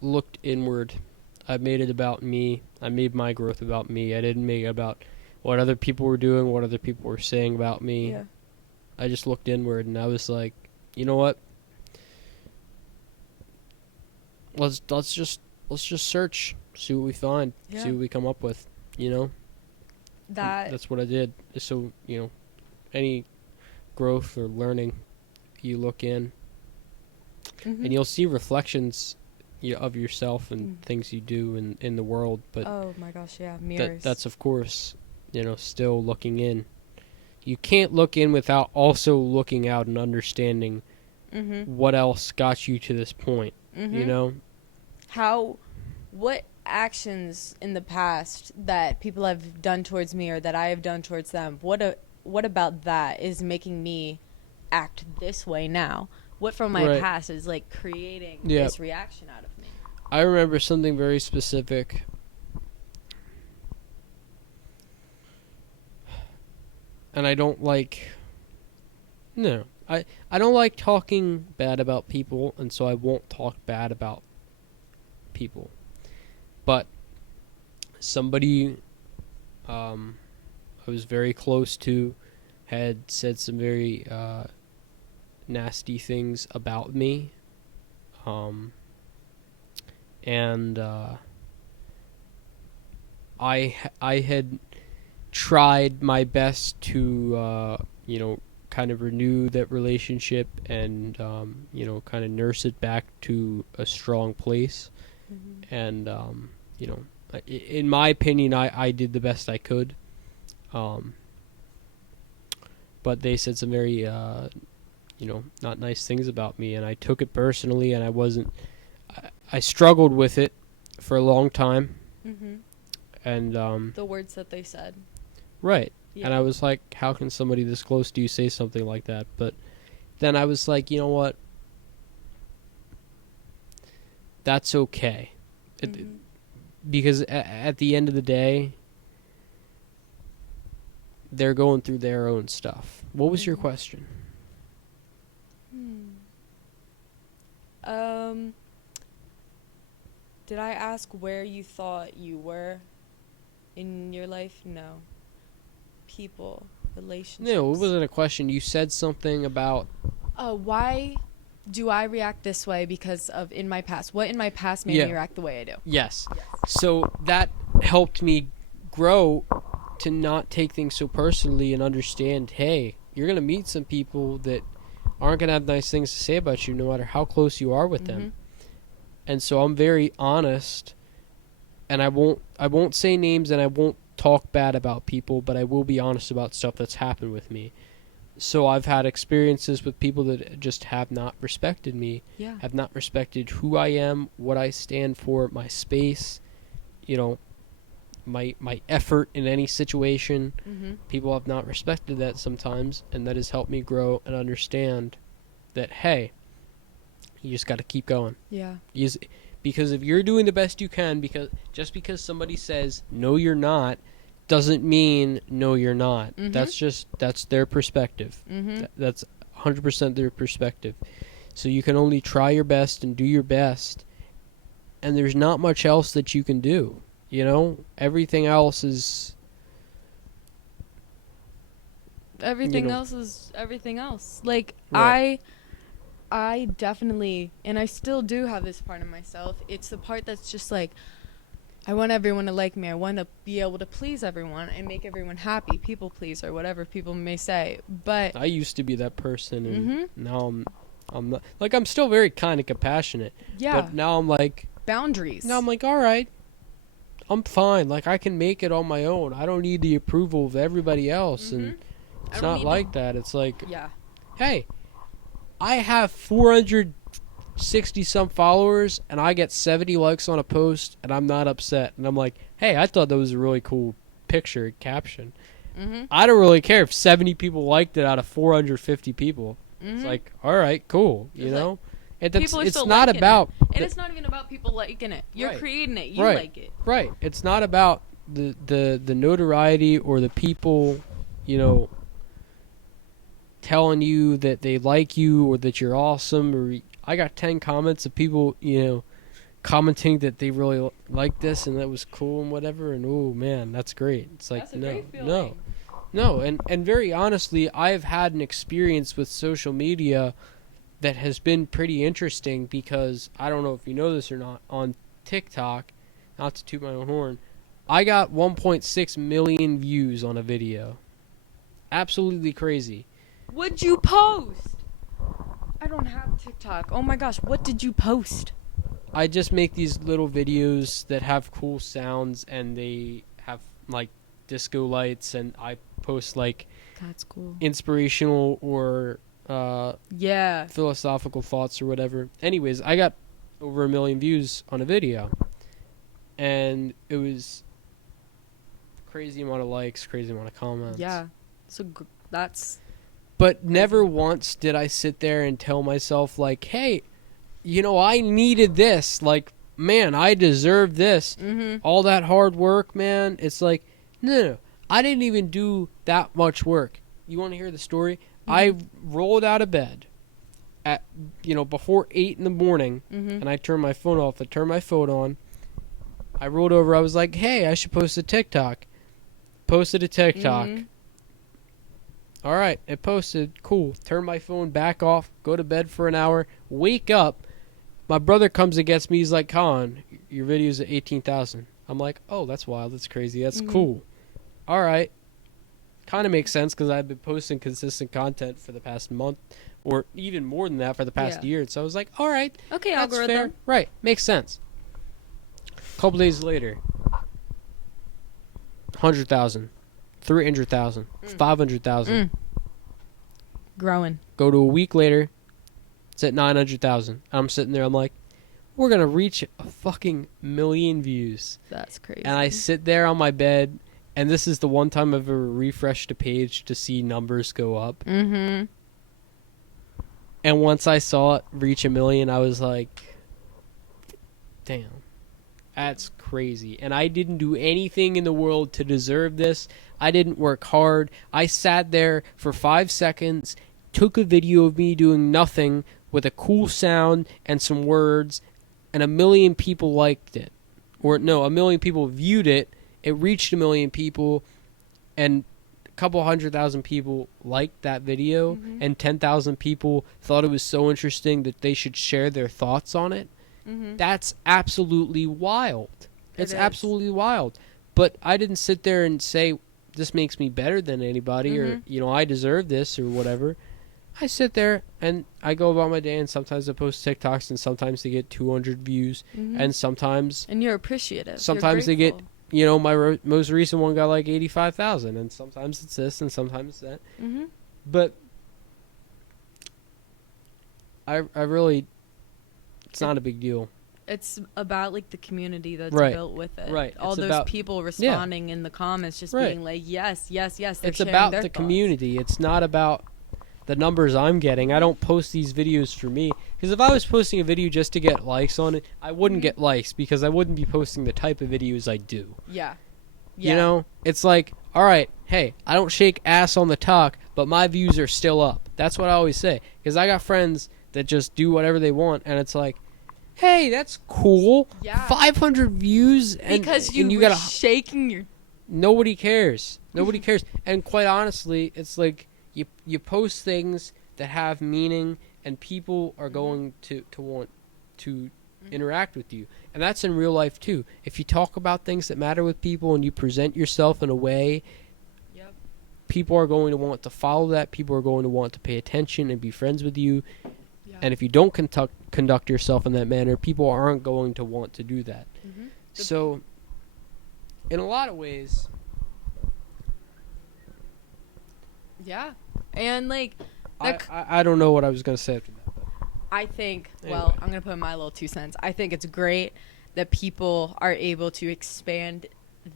looked inward. I made it about me. I made my growth about me. I didn't make it about what other people were doing, what other people were saying about me. Yeah. I just looked inward, and I was like, you know what? Let's just search, see what we find, see what we come up with. You know. That's what I did. So any growth or learning, you look in, and you'll see reflections of yourself and things you do in the world. But oh my gosh, yeah, mirrors. That's of course, still looking in. You can't look in without also looking out and understanding what else got you to this point. What actions in the past that people have done towards me or that I have done towards them, what about that is making me act this way now? What from my past is like creating this reaction out of me? I remember something very specific. And I don't like I don't like talking bad about people, and so I won't talk bad about people. But somebody I was very close to had said some very nasty things about me. And I had tried my best to kind of renew that relationship and kind of nurse it back to a strong place. And in my opinion, I did the best I could. But they said some very not nice things about me, and I took it personally, and I struggled with it for a long time. And the words that they said. Right. Yeah. And I was like, how can somebody this close to you say something like that? But then I was like, you know what? That's okay. because at the end of the day, they're going through their own stuff. What was your question? Did I ask where you thought you were in your life? No. People, relationships. No, it wasn't a question. You said something about... Why do I react this way because of in my past? What in my past made me react the way I do? Yes. So that helped me grow to not take things so personally and understand, hey, you're going to meet some people that aren't going to have nice things to say about you no matter how close you are with them. And so I'm very honest, and I won't say names and I won't talk bad about people, but I will be honest about stuff that's happened with me. So I've had experiences with people that just have not respected me, have not respected who I am, what I stand for, my space, my effort in any situation. People have not respected that sometimes, and that has helped me grow and understand that, hey, you just got to keep going. Yeah. Because if you're doing the best you can, because somebody says no you're not doesn't mean no you're not. That's their perspective. That's 100% their perspective. So you can only try your best and do your best, and there's not much else that you can do. Everything else is everything else. Like, right. I definitely, and I still do have this part of myself. It's the part that's just like, I want everyone to like me. I want to be able to please everyone and make everyone happy. People please, or whatever people may say. But I used to be that person, and now I'm not. Like, I'm still very kind and compassionate. Yeah. But now I'm like... boundaries. Now I'm like, all right, I'm fine. Like, I can make it on my own. I don't need the approval of everybody else. And it's not like that. It's like, hey, I have 460-some followers, and I get 70 likes on a post, and I'm not upset. And I'm like, hey, I thought that was a really cool picture, caption. I don't really care if 70 people liked it out of 450 people. It's like, all right, cool, you know? It's not about... And it's not even about people liking it. You're creating it. You like it. Right. It's not about the notoriety or the people, telling you that they like you or that you're awesome. Or I got 10 comments of people, commenting that they really liked this and that was cool and whatever. And, oh, man, that's great. It's like, no. And very honestly, I've had an experience with social media that has been pretty interesting because, I don't know if you know this or not, on TikTok, not to toot my own horn, I got 1.6 million views on a video. Absolutely crazy. What'd you post? I don't have TikTok. Oh my gosh, what did you post? I just make these little videos that have cool sounds, and they have, like, disco lights, and I post, like, that's cool, inspirational or philosophical thoughts or whatever. Anyways, I got over 1 million views on a video, and it was crazy amount of likes, crazy amount of comments. Yeah, so that's... But crazy. Never once did I sit there and tell myself, like, hey, I needed this. Like, man, I deserve this. All that hard work, man. It's like, no. I didn't even do that much work. You want to hear the story? I rolled out of bed at, before 8 in the morning, and I turned my phone off. I turned my phone on. I rolled over. I was like, hey, I should post a TikTok. Posted a TikTok. All right, it posted. Cool. Turn my phone back off. Go to bed for an hour. Wake up. My brother comes and gets me. He's like, Colin, your video's at 18,000. I'm like, oh, that's wild. That's crazy. That's cool. All right. Kind of makes sense because I've been posting consistent content for the past month, or even more than that for the past year. So I was like, all right. Okay, that's algorithm. Fair. Right. Makes sense. A couple days later, 100,000, 300,000, 500,000. Growing. Go to a week later, it's at 900,000. I'm sitting there, I'm like, we're going to reach a fucking million views. That's crazy. And I sit there on my bed, and this is the one time I've ever refreshed a page to see numbers go up. And once I saw it reach a million, I was like, damn. That's crazy. And I didn't do anything in the world to deserve this. I didn't work hard. I sat there for 5 seconds, took a video of me doing nothing with a cool sound and some words, and 1 million people liked it. Or no, 1 million people viewed it. It reached 1 million people, and a couple 100,000 people liked that video, and 10,000 people thought it was so interesting that they should share their thoughts on it. That's absolutely wild. It's absolutely wild. But I didn't sit there and say, this makes me better than anybody, or, I deserve this, or whatever. I sit there, and I go about my day, and sometimes I post TikToks, and sometimes they get 200 views, and sometimes... And you're appreciative. Sometimes they get, my most recent one got like 85,000, and sometimes it's this, and sometimes it's that. But I really... It's not a big deal. It's about like the community that's built with it. Right. All those people responding in the comments, just being like, yes, yes, yes. It's about the community. It's not about the numbers I'm getting. I don't post these videos for me. Because if I was posting a video just to get likes on it, I wouldn't get likes because I wouldn't be posting the type of videos I do. Yeah. You know? It's like, all right, hey, I don't shake ass on the talk, but my views are still up. That's what I always say. Because I got friends that just do whatever they want, and it's like, hey, that's cool. Yeah. 500 views, and because you got shaking your... Nobody cares. Nobody cares. And quite honestly, it's like you post things that have meaning, and people are going to want to interact with you. And that's in real life too. If you talk about things that matter with people and you present yourself in a way, people are going to want to follow that. People are going to want to pay attention and be friends with you. And if you don't conduct yourself in that manner, people aren't going to want to do that. So, in a lot of ways... Yeah. And, like... I don't know what I was going to say after that. But I think... anyway. Well, I'm going to put my little 2 cents. I think it's great that people are able to expand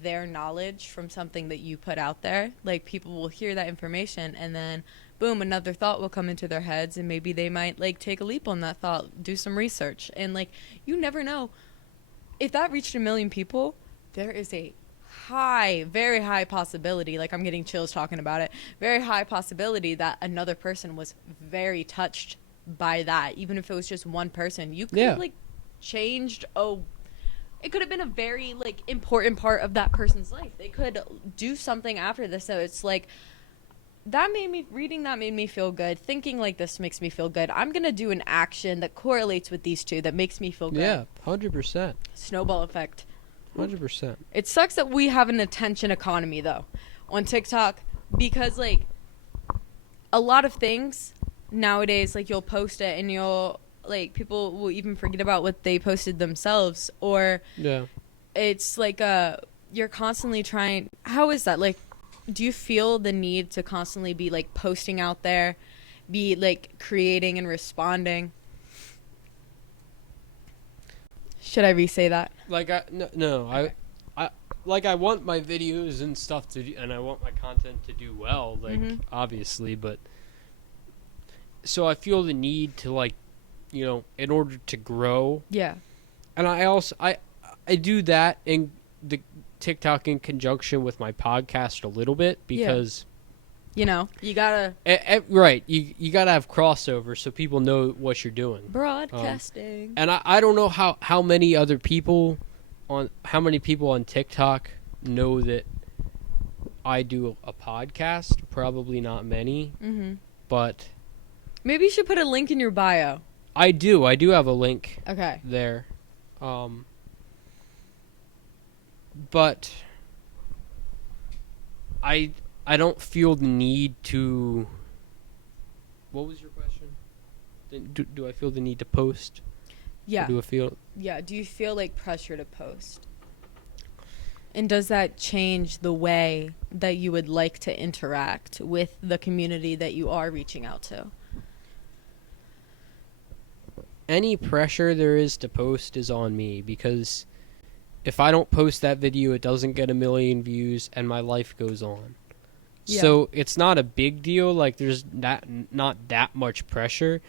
their knowledge from something that you put out there. Like, people will hear that information, and then... boom, another thought will come into their heads, and maybe they might, like, take a leap on that thought, do some research. And, like, you never know. If that reached 1 million people, there is a very high possibility, like, I'm getting chills talking about it, very high possibility that another person was very touched by that. Even if it was just one person. You could have, like, changed, it could have been a very, like, important part of that person's life. They could do something after this, so it's, like... reading that made me feel good. Thinking like this makes me feel good. I'm going to do an action that correlates with these two that makes me feel good. Yeah, 100%. Snowball effect. 100%. It sucks that we have an attention economy, though, on TikTok. Because, like, a lot of things nowadays, like, you'll post it and you'll, like, people will even forget about what they posted themselves. Or it's like you're constantly trying. How is that? Like, do you feel the need to constantly be, like, posting out there, be, like, creating and responding? Should I re-say that? Like, no. Okay. I want my videos and stuff to do, and I want my content to do well, like, obviously, but... So I feel the need to, like, in order to grow. Yeah. And I also, I do that in the... TikTok in conjunction with my podcast a little bit because you gotta right you gotta have crossover so people know what you're doing, broadcasting. And I don't know how many people on TikTok know that I do a podcast. Probably not many. But maybe you should put a link in your bio. I do have a link there. But I don't feel the need to... What was your question? Do I feel the need to post? Yeah. Or do I feel... Yeah, do you feel, like, pressure to post? And does that change the way that you would like to interact with the community that you are reaching out to? Any pressure there is to post is on me because... If I don't post that video, it doesn't get 1 million views, and my life goes on. Yeah. So it's not a big deal. Like, there's not that much pressure.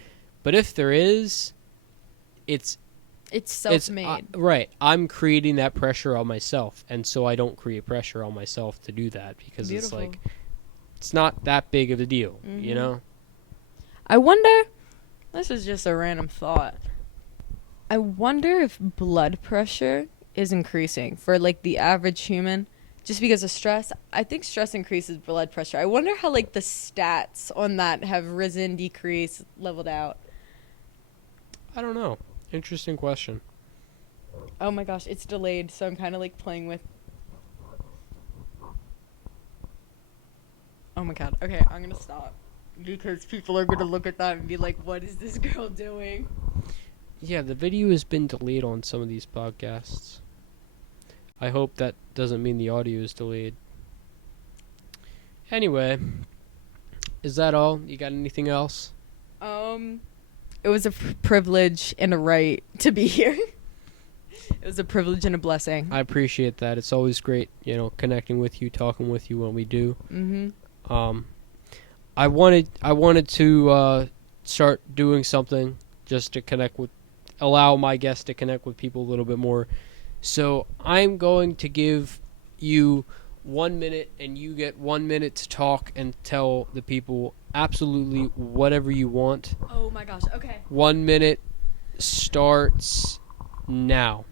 But if there is, it's It's self-made. Right. I'm creating that pressure on myself, and so I don't create pressure on myself to do that because Beautiful. it's like it's not that big of a deal, you know? I wonder, this is just a random thought. I wonder if blood pressure is increasing for like the average human just because of stress. I think stress increases blood pressure. I wonder how like the stats on that have risen, decreased, leveled out. I don't know. Interesting question. Oh my gosh, it's delayed, so I'm kind of like playing with. Oh my god. Okay, I'm going to stop because people are going to look at that and be like, what is this girl doing? Yeah, the video has been delayed on some of these podcasts. I hope that doesn't mean the audio is delayed. Anyway, is that all? You got anything else? It was a privilege and a right to be here. It was a privilege and a blessing. I appreciate that. It's always great, you know, connecting with you, talking with you when we do. I wanted to start doing something just to allow my guests to connect with people a little bit more. So I'm going to give you 1 minute, and you get 1 minute to talk and tell the people absolutely whatever you want. Oh my gosh, okay. 1 minute starts now.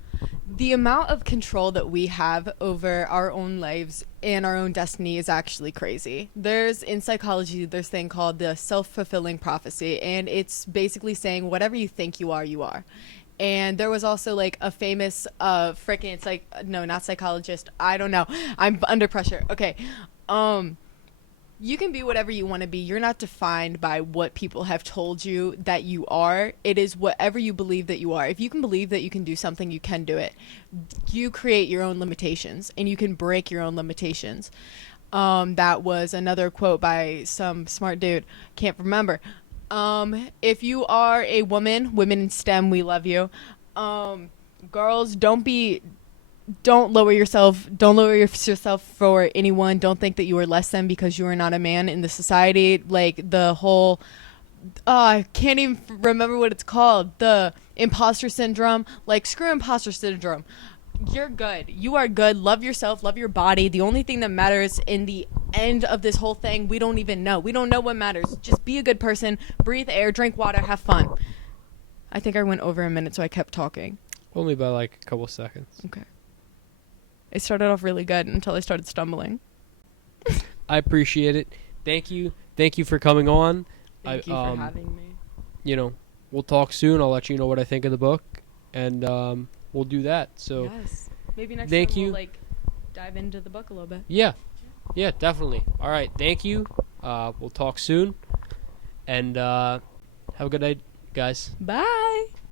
The amount of control that we have over our own lives and our own destiny is actually crazy. In psychology, there's a thing called the self-fulfilling prophecy, and it's basically saying whatever you think you are, you are. And there was also like a famous not psychologist, I don't know, I'm under pressure. Okay. You can be whatever you want to be. You're not defined by what people have told you that you are. It is whatever you believe that you are. If you can believe that you can do something, you can do it. You create your own limitations, and you can break your own limitations. That was another quote by some smart dude. Can't remember. If you are a woman in STEM, we love you. Girls, don't lower yourself for anyone. Don't think that you are less than because you are not a man in the society. Like the whole I can't even remember what it's called, the imposter syndrome. Like, screw imposter syndrome. You're good. You are good. Love yourself, love your body. The only thing that matters in the end of this whole thing, we don't even know. We don't know what matters. Just be a good person, breathe air, drink water, have fun. I think I went over a minute, so I kept talking. Only by like a couple seconds. Okay. It started off really good until I started stumbling. I appreciate it. Thank you. Thank you for coming on. Thank you for having me. You know, we'll talk soon. I'll let you know what I think of the book, and we'll do that. So yes. Maybe next thank time you. We'll like dive into the book a little bit. Yeah, definitely. All right, thank you. We'll talk soon, and have a good night, guys. Bye.